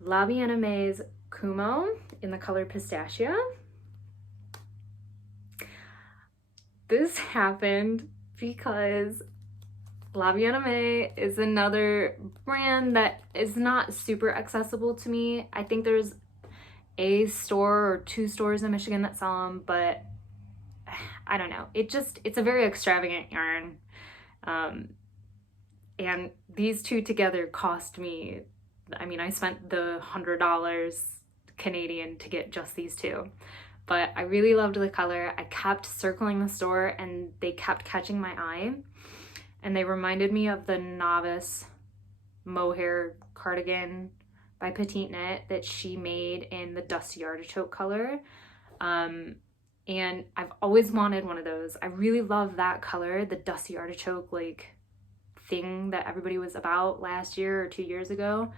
La Bien-Aimé's Kumo in the color Pistachio. This happened because La Bien-Aimé is another brand that is not super accessible to me. I think there's a store or 2 stores in Michigan that sell them, but I don't know. It's a very extravagant yarn. And these 2 together cost me, I mean, I spent the $100 Canadian to get just these 2. But I really loved the color. I kept circling the store, and they kept catching my eye. And they reminded me of the Novice mohair cardigan by Petite Knit that she made in the Dusty Artichoke color. And I've always wanted one of those. I really love that color, the Dusty Artichoke like thing that everybody was about last year or 2 years ago.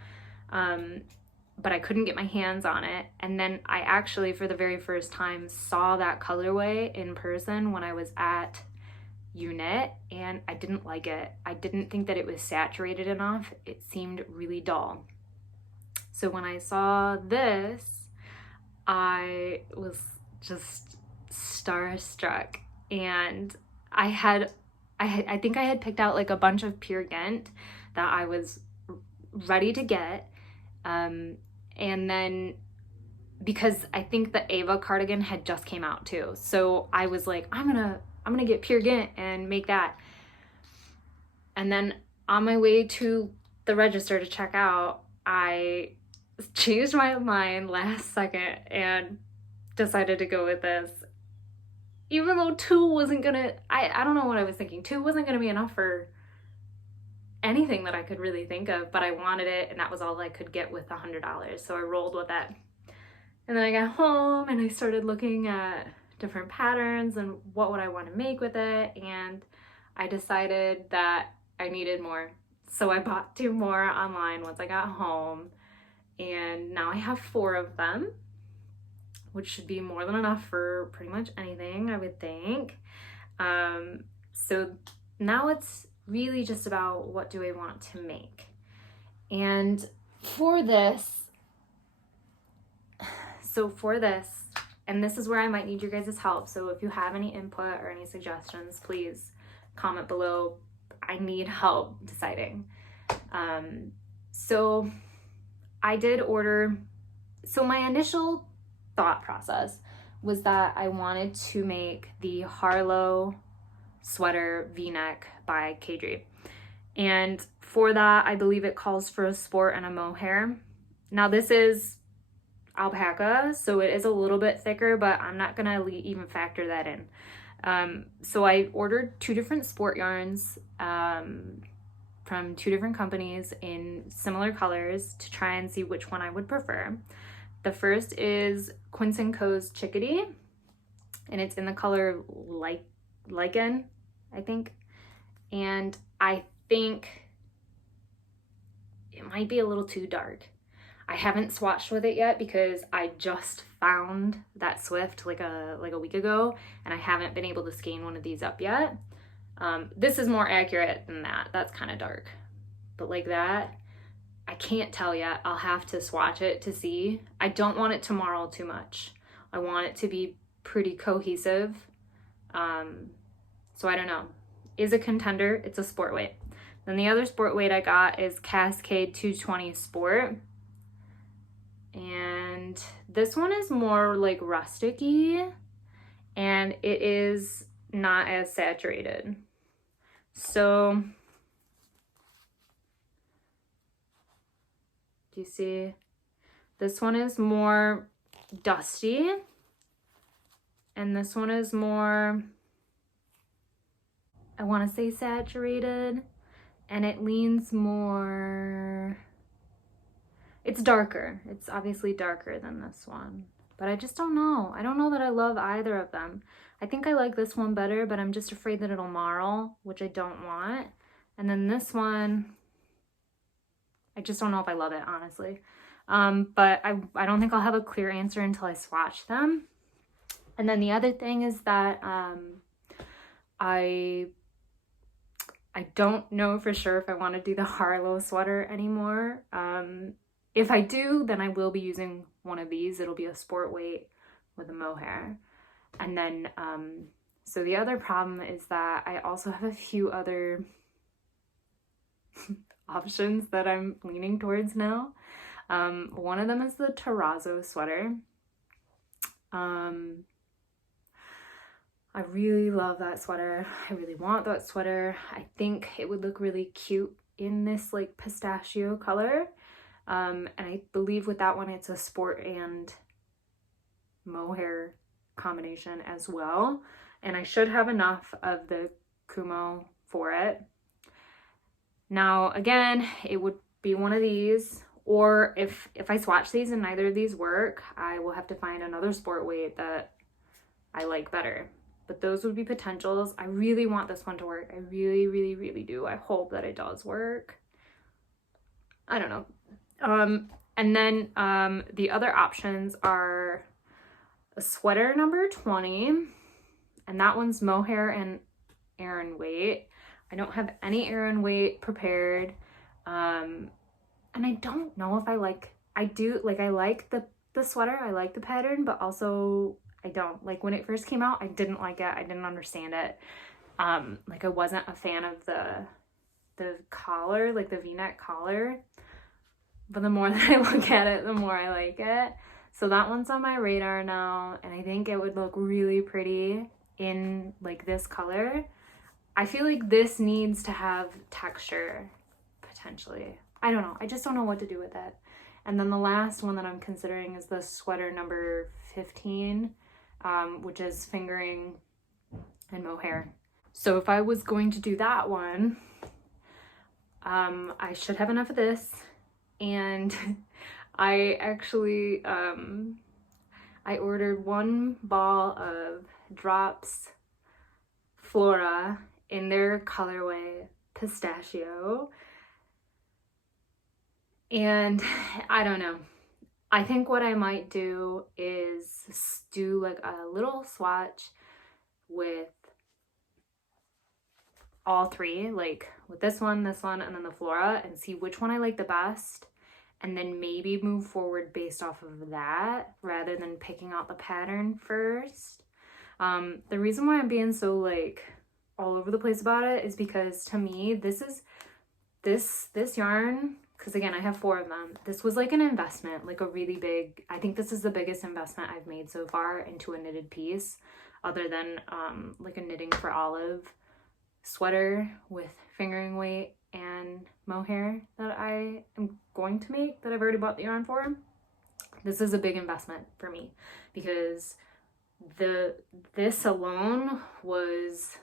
But I couldn't get my hands on it. And then I actually, for the very first time, saw that colorway in person when I was at Unit, and I didn't like it. I didn't think that it was saturated enough. It seemed really dull. So when I saw this, I was just starstruck, and I think I had picked out like a bunch of Pure Ghent that I was ready to get, and then because I think the Ava cardigan had just came out too, so I was like, I'm gonna get Pure Ghent and make that. And then on my way to the register to check out, I changed my mind last second and decided to go with this, even though 2 wasn't gonna, I don't know what I was thinking, 2 wasn't gonna be enough for anything that I could really think of, but I wanted it, and that was all I could get with $100. So I rolled with it. And then I got home and I started looking at different patterns and what would I want to make with it, and I decided that I needed more. So I bought 2 more online once I got home, and now I have 4 of them, which should be more than enough for pretty much anything, I would think. So now it's really just about what do I want to make. And for this, and this is where I might need your guys' help, so if you have any input or any suggestions, please comment below. I need help deciding. So I did order, so my initial thought process was that I wanted to make the Harlow sweater v-neck by Kadri. And for that, I believe it calls for a sport and a mohair. Now this is alpaca, so it is a little bit thicker, but I'm not gonna even factor that in. So I ordered 2 different sport yarns from 2 different companies in similar colors to try and see which one I would prefer. The first is Quince & Co.'s Chickadee, and it's in the color lichen, I think. And I think it might be a little too dark. I haven't swatched with it yet because I just found that Swift like a week ago, and I haven't been able to skein one of these up yet. This is more accurate than that. That's kind of dark. But like that, I can't tell yet. I'll have to swatch it to see. I don't want it to marl too much. I want it to be pretty cohesive. So I don't know. Is a contender. It's a sport weight. Then the other sport weight I got is Cascade 220 Sport. And this one is more like rustic-y, and it is not as saturated. So, do you see? This one is more dusty, and this one is more, I want to say saturated, and it leans more, it's darker. It's obviously darker than this one, but I just don't know. I don't know that I love either of them. I think I like this one better, but I'm just afraid that it'll marl, which I don't want. And then this one, I just don't know if I love it, honestly. But I don't think I'll have a clear answer until I swatch them. And then the other thing is that I don't know for sure if I want to do the Harlow sweater anymore. If I do, then I will be using one of these. It'll be a sport weight with a mohair. And then, so the other problem is that I also have a few other options that I'm leaning towards now. One of them is the terrazzo sweater. I really love that sweater. I really want that sweater. I think it would look really cute in this like pistachio color. And I believe with that one, it's a sport and mohair combination as well. And I should have enough of the Kumo for it. Now, again, it would be one of these, or if I swatch these and neither of these work, I will have to find another sport weight that I like better. But those would be potentials. I really want this one to work. I really, really, really do. I hope that it does work. I don't know. And then the other options are a sweater number 20, and that one's mohair and Aran weight. I don't have any Aran weight prepared, and I don't know if I like, I like the sweater, I like the pattern, but also I don't. Like when it first came out, I didn't like it, I didn't understand it. Like I wasn't a fan of the collar, like the v-neck collar. But the more that I look at it, the more I like it. So that one's on my radar now, and I think it would look really pretty in like this color. I feel like this needs to have texture, potentially. I don't know. I just don't know what to do with it. And then the last one that I'm considering is the sweater number 15, which is fingering and mohair. So if I was going to do that one, I should have enough of this, and I actually, I ordered one ball of Drops Flora in their colorway Pistachio, and I don't know. I think what I might do is do like a little swatch with all three, like with this one, and then the Flora, and see which one I like the best, and then maybe move forward based off of that rather than picking out the pattern first. The reason why I'm being so like all over the place about it is because to me this yarn, because again I have 4 of them, this was like an investment, like a really big, I think this is the biggest investment I've made so far into a knitted piece, other than like a Knitting for Olive sweater with fingering weight and mohair that I am going to make, that I've already bought the yarn for. This is a big investment for me because this alone was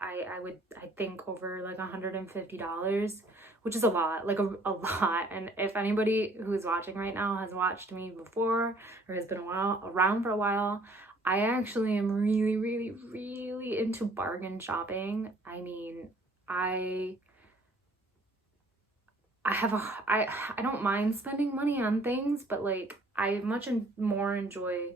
I think over like $150, which is a lot, like a lot. And if anybody who's watching right now has watched me before or has been around for a while, I actually am really, really, really into bargain shopping. I mean, I don't mind spending money on things, but like I much more enjoy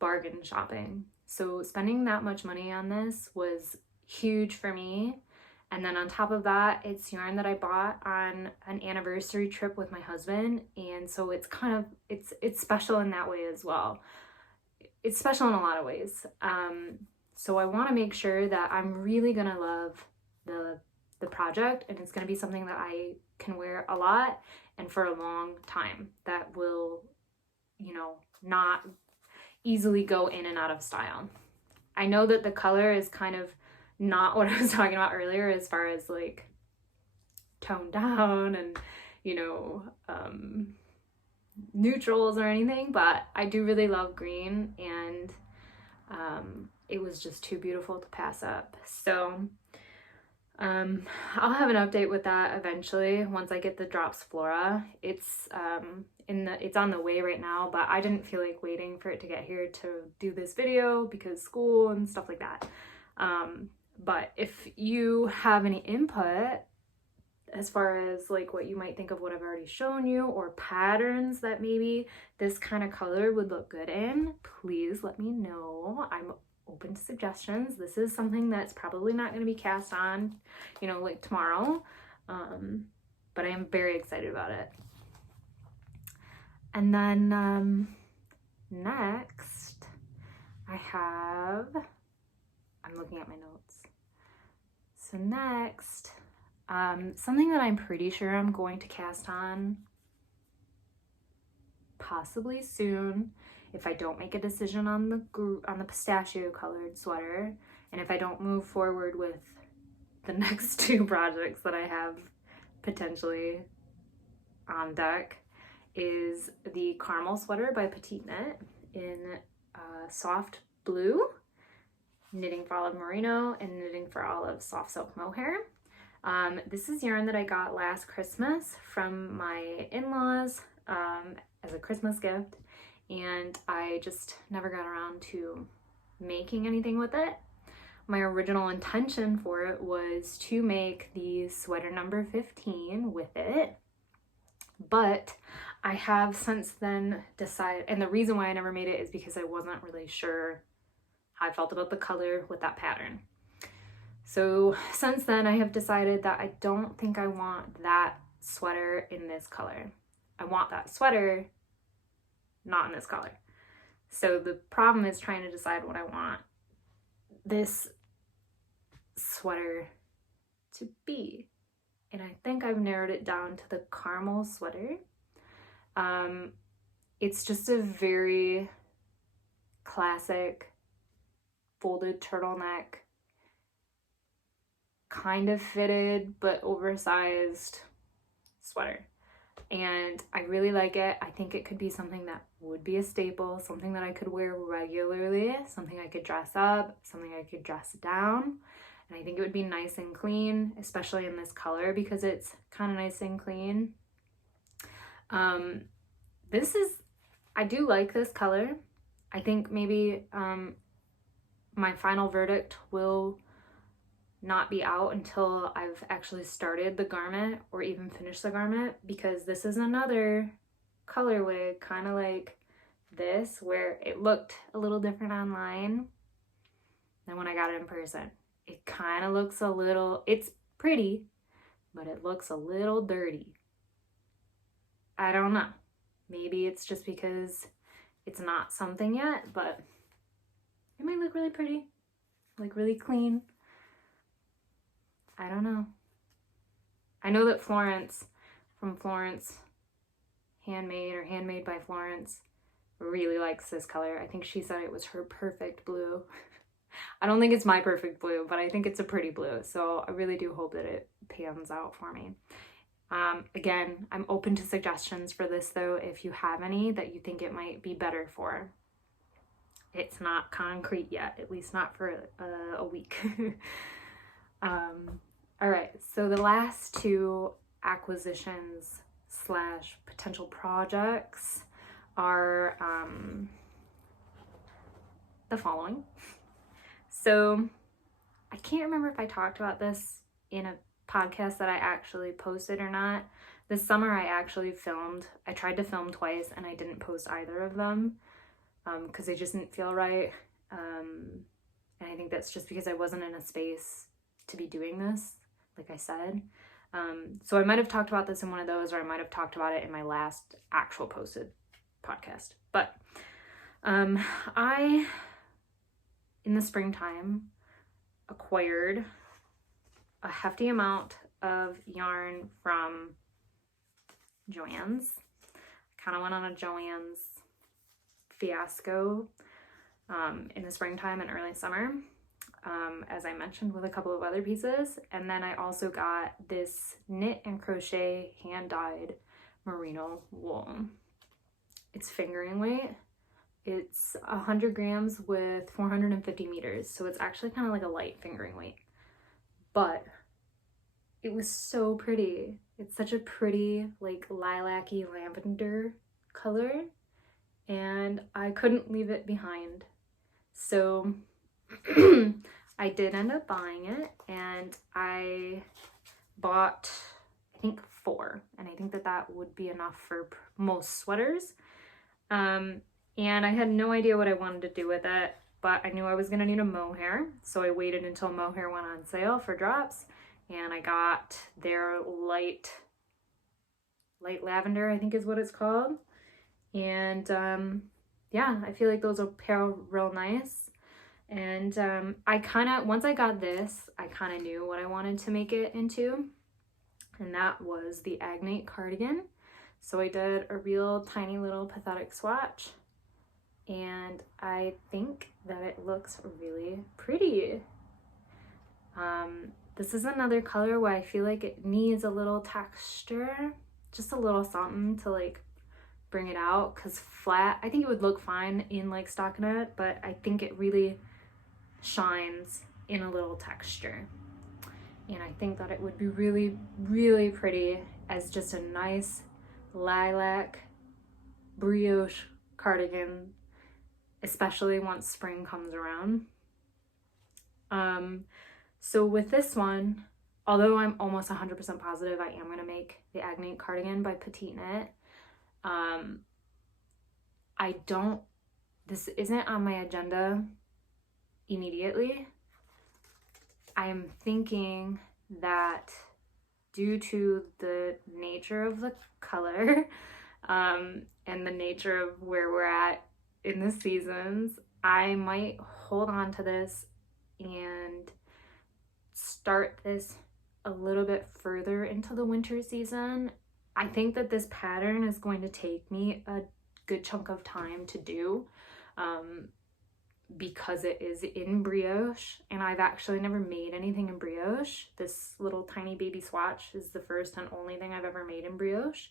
bargain shopping. So spending that much money on this was huge for me. And then on top of that, it's yarn that I bought on an anniversary trip with my husband, and so it's kind of it's special in that way as well. It's special in a lot of ways. So I want to make sure that I'm really gonna love the project, and it's gonna be something that I can wear a lot and for a long time, that will, you know, not easily go in and out of style. I know that the color is kind of not what I was talking about earlier as far as like toned down and, you know, neutrals or anything, but I do really love green, and it was just too beautiful to pass up. So I'll have an update with that eventually once I get the Drops Flora. It's it's on the way right now, but I didn't feel like waiting for it to get here to do this video because school and stuff like that. But if you have any input as far as like what you might think of what I've already shown you, or patterns that maybe this kind of color would look good in, please let me know. I'm open to suggestions. This is something that's probably not going to be cast on, you know, like tomorrow, but I am very excited about it. And then next I'm looking at my notes. So next, something that I'm pretty sure I'm going to cast on possibly soon, if I don't make a decision on the pistachio colored sweater, and if I don't move forward with the next 2 projects that I have potentially on deck, is the caramel sweater by Petite in soft blue, Knitting for Olive merino, and Knitting for Olive soft silk mohair. This is yarn that I got last Christmas from my in-laws as a Christmas gift, and I just never got around to making anything with it. My original intention for it was to make the sweater number 15 with it, but I have since then decided, and the reason why I never made it is because I wasn't really sure how I felt about the color with that pattern. So since then I have decided that I don't think I want that sweater in this color. I want that sweater not in this color. So the problem is trying to decide what I want this sweater to be. And I think I've narrowed it down to the caramel sweater. It's just a very classic folded turtleneck, kind of fitted but oversized sweater, and I really like it. I think it could be something that would be a staple, something that I could wear regularly, something I could dress up, something I could dress down, and I think it would be nice and clean, especially in this color because it's kind of nice and clean. I do like this color. I think maybe my final verdict will not be out until I've actually started the garment or even finished the garment, because this is another colorway kind of like this where it looked a little different online than when I got it in person. It kind of looks a little, it's pretty, but it looks a little dirty. I don't know. Maybe it's just because it's not something yet, but it might look really pretty, like really clean. I don't know. I know that Florence from Florence Handmade or Handmade by Florence really likes this color. I think she said it was her perfect blue. I don't think it's my perfect blue, but I think it's a pretty blue. So I really do hope that it pans out for me. Again, I'm open to suggestions for this though, if you have any that you think it might be better for. It's not concrete yet, at least not for a week. All right, so the last two acquisitions slash potential projects are the following. So I can't remember if I talked about this in a podcast that I actually posted or not. This summer I actually filmed. I tried to film twice and I didn't post either of them because they just didn't feel right. And I think that's just because I wasn't in a space to be doing this, like I said. So I might have talked about this in one of those, or I might have talked about it in my last actual posted podcast. But I, in the springtime, acquired a hefty amount of yarn from Joann's. Kind of went on a Joann's fiasco in the springtime and early summer, as I mentioned, with a couple of other pieces. And then I also got this knit and crochet hand-dyed merino wool. It's fingering weight. It's 100 grams with 450 meters, so it's actually kind of like a light fingering weight. But it was so pretty. It's such a pretty, like, lilac-y lavender color, and I couldn't leave it behind. So I did end up buying it, and I bought, I think, 4, and I think that that would be enough for most sweaters. And I had no idea what I wanted to do with it, but I knew I was gonna need a mohair, so I waited until mohair went on sale for drops, and I got their light lavender, I think is what it's called. And yeah, I feel like those will pair real nice. And once I got this, I kind of knew what I wanted to make it into, and that was the Agnate cardigan. So I did a real tiny little pathetic swatch, and I think that it looks really pretty. This is another color where I feel like it needs a little texture, just a little something to like bring it out, because flat, I think it would look fine in like stockinette, but I think it really shines in a little texture. And I think that it would be really, really pretty as just a nice lilac brioche cardigan, especially once spring comes around. So with this one, although I'm almost 100% positive I am going to make the Agnate cardigan by Petite Knit, this isn't on my agenda immediately. I'm thinking that due to the nature of the color and the nature of where we're at in the seasons, I might hold on to this and start this a little bit further into the winter season. I think that this pattern is going to take me a good chunk of time to do because it is in brioche, and I've actually never made anything in brioche. This little tiny baby swatch is the first and only thing I've ever made in brioche,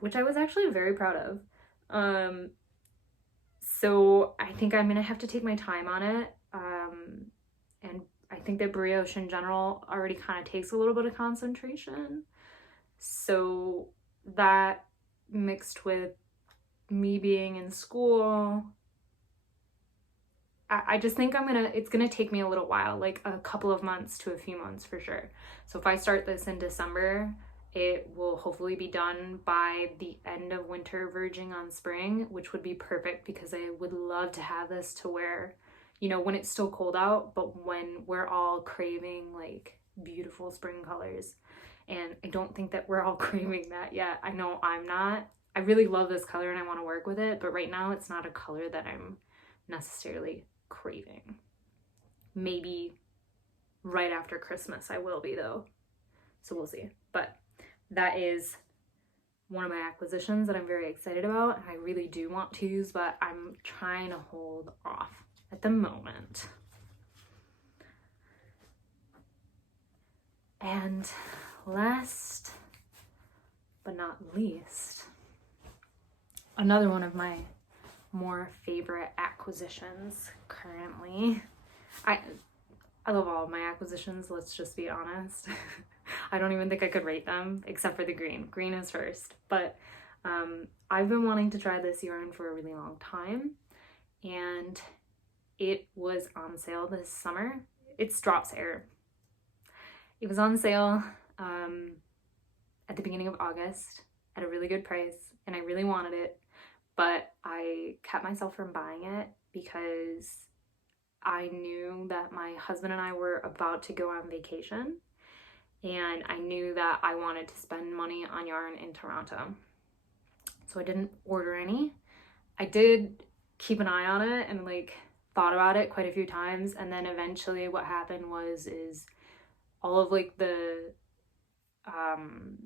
which I was actually very proud of. So I think I'm gonna have to take my time on it and I think that brioche in general already kind of takes a little bit of concentration. So that mixed with me being in school, I just think it's gonna take me a little while, like a couple of months to a few months for sure. So if I start this in December, it will hopefully be done by the end of winter, verging on spring, which would be perfect because I would love to have this to wear, you know, when it's still cold out, but when we're all craving like beautiful spring colors. And I don't think that we're all craving that yet. I know I'm not. I really love this color and I want to work with it, but right now it's not a color that I'm necessarily craving. Maybe right after Christmas I will be though. So we'll see. But that is one of my acquisitions that I'm very excited about. I really do want to use, but I'm trying to hold off at the moment. And last but not least, another one of my more favorite acquisitions currently. I love all of my acquisitions, let's just be honest. I don't even think I could rate them except for the green. Green is first. But I've been wanting to try this yarn for a really long time, and it was on sale this summer. It's Drops Air. It was on sale at the beginning of August at a really good price, and I really wanted it, but I kept myself from buying it because I knew that my husband and I were about to go on vacation, and I knew that I wanted to spend money on yarn in Toronto. So I didn't order any. I did keep an eye on it and like thought about it quite a few times, and then eventually what happened is all of like the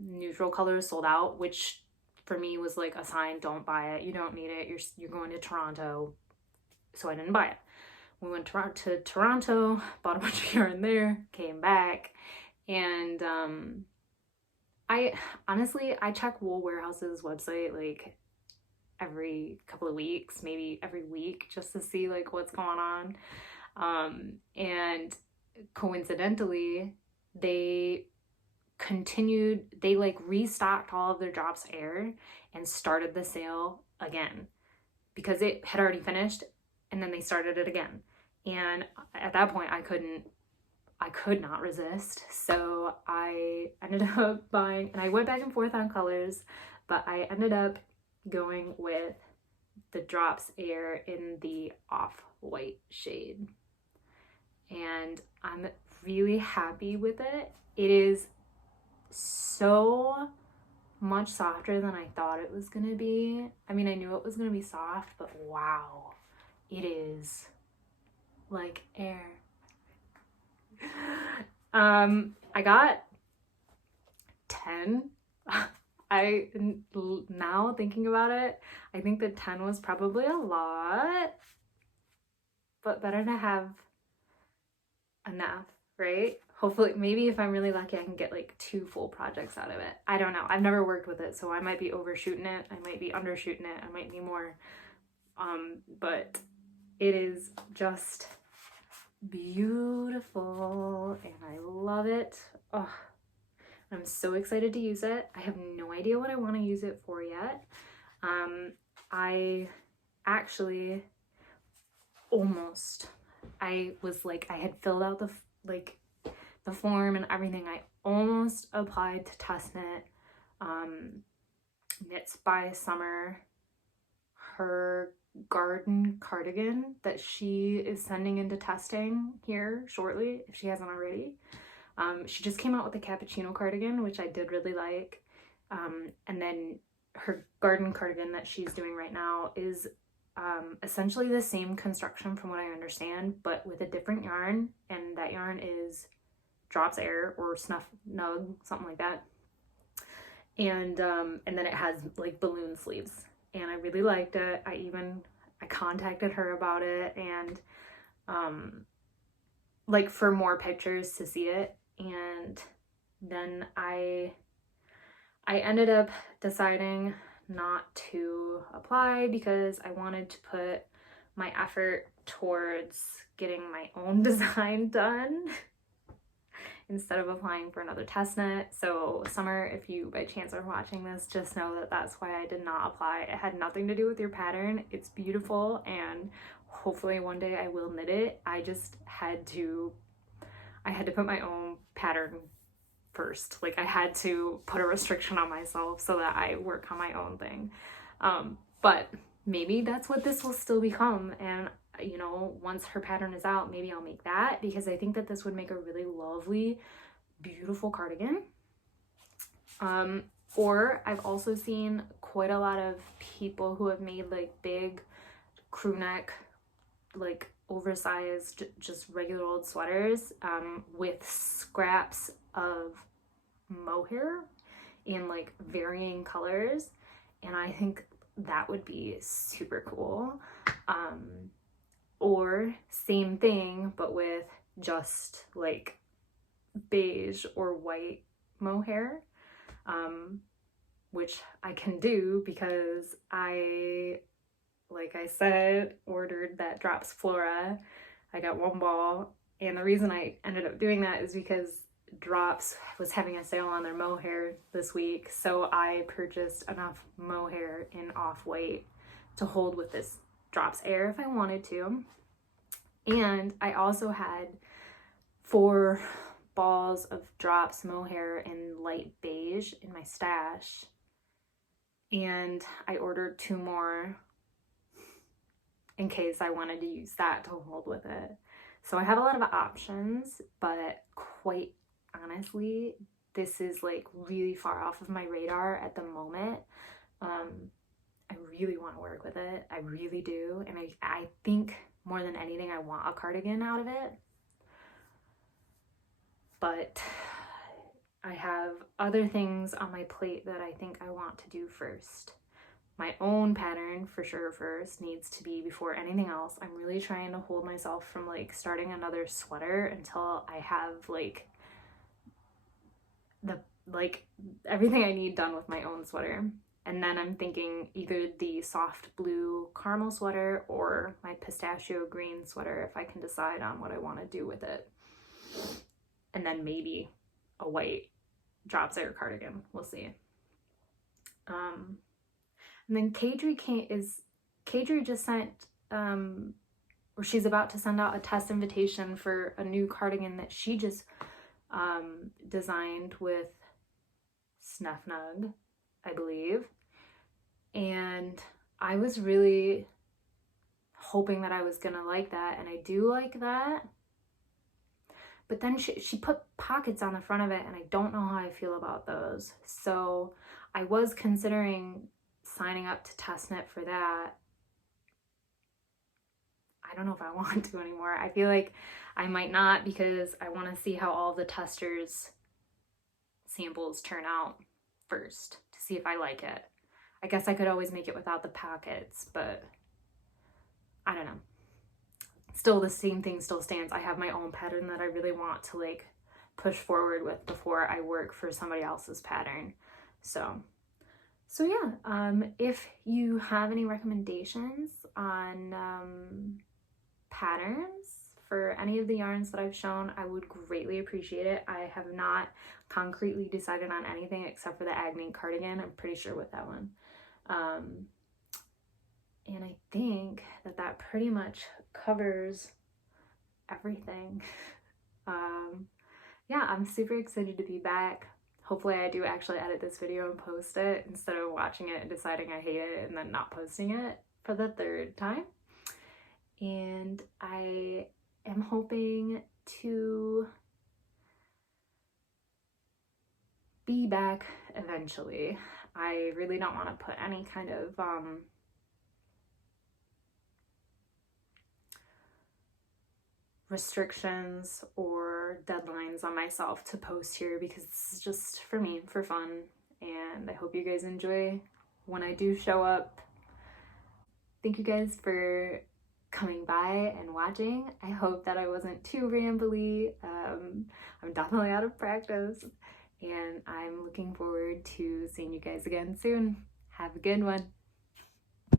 neutral colors sold out, which for me was like a sign, don't buy it, you don't need it, you're going to Toronto. So I didn't buy it. We went to Toronto, bought a bunch of yarn there, came back, and I check Wool Warehouse's website like every couple of weeks, maybe every week, just to see like what's going on. And coincidentally, they like restocked all of their Drops Air and started the sale again because it had already finished, and then they started it again. And at that point I could not resist, so I ended up buying, and I went back and forth on colors, but I ended up going with the Drops Air in the off-white shade, and I'm really happy with it. It is so much softer than I thought it was gonna be. I mean, I knew it was gonna be soft, but wow, it is like air. I got 10. Now thinking about it, I think that 10 was probably a lot, but better to have enough, right? Hopefully, maybe if I'm really lucky, I can get like 2 full projects out of it. I don't know. I've never worked with it, so I might be overshooting it. I might be undershooting it. I might need more. But it is just beautiful, and I love it. Oh, I'm so excited to use it. I have no idea what I want to use it for yet. I actually I had filled out the form and everything. I almost applied to test knit Knits by Summer, her garden cardigan that she is sending into testing here shortly, if she hasn't already. She just came out with a cappuccino cardigan, which I did really like. And then her garden cardigan that she's doing right now is essentially the same construction from what I understand, but with a different yarn, and that yarn is Drops Air or Snuff Nug, something like that. And then it has like balloon sleeves, and I really liked it. I contacted her about it, and like for more pictures to see it, and then I ended up deciding not to apply because I wanted to put my effort towards getting my own design done instead of applying for another test knit. So Summer, if you by chance are watching this, just know that that's why I did not apply. It had nothing to do with your pattern. It's beautiful, and hopefully one day I will knit it. I just had to put my own pattern first. Like, I had to put a restriction on myself so that I work on my own thing. But maybe that's what this will still become. And you know, once her pattern is out, maybe I'll make that, because I think that this would make a really lovely, beautiful cardigan. Or I've also seen quite a lot of people who have made like big crew neck, like oversized, just regular old sweaters with scraps of mohair in like varying colors, and I think that would be super cool. Or same thing but with just like beige or white mohair, which I can do because like I said, ordered that Drops Flora. I got one ball, and the reason I ended up doing that is because Drops was having a sale on their mohair this week, so I purchased enough mohair in off-white to hold with this Drops Air if I wanted to. And I also had 4 balls of Drops mohair in light beige in my stash, and I ordered 2 more in case I wanted to use that to hold with it. So I have a lot of options, but quite honestly, this is like really far off of my radar at the moment. I really want to work with it. I really do. And I think more than anything, I want a cardigan out of it. But I have other things on my plate that I think I want to do first. My own pattern for sure first needs to be before anything else. I'm really trying to hold myself from like starting another sweater until I have like everything I need done with my own sweater. And then I'm thinking either the soft blue caramel sweater or my pistachio green sweater, if I can decide on what I want to do with it. And then maybe a white Drops Air cardigan. We'll see. And then Kadri just sent, or she's about to send out a test invitation for a new cardigan that she just designed with Snufnug, I believe. And I was really hoping that I was gonna like that, and I do like that. But then she put pockets on the front of it, and I don't know how I feel about those. So I was considering signing up to test knit for that. I don't know if I want to anymore. I feel like I might not, because I want to see how all the testers' samples turn out first to see if I like it. I guess I could always make it without the pockets, but I don't know. Still, the same thing still stands. I have my own pattern that I really want to like push forward with before I work for somebody else's pattern. So yeah, if you have any recommendations on patterns for any of the yarns that I've shown, I would greatly appreciate it. I have not concretely decided on anything except for the Agni cardigan. I'm pretty sure with that one. And I think that pretty much covers everything. Yeah, I'm super excited to be back. Hopefully I do actually edit this video and post it instead of watching it and deciding I hate it and then not posting it for the 3rd time. And I am hoping to be back eventually. I really don't want to put any kind of restrictions or deadlines on myself to post here, because this is just for me, for fun, and I hope you guys enjoy when I do show up. Thank you guys for coming by and watching. I hope that I wasn't too rambly. I'm definitely out of practice, and I'm looking forward to seeing you guys again soon. Have a good one.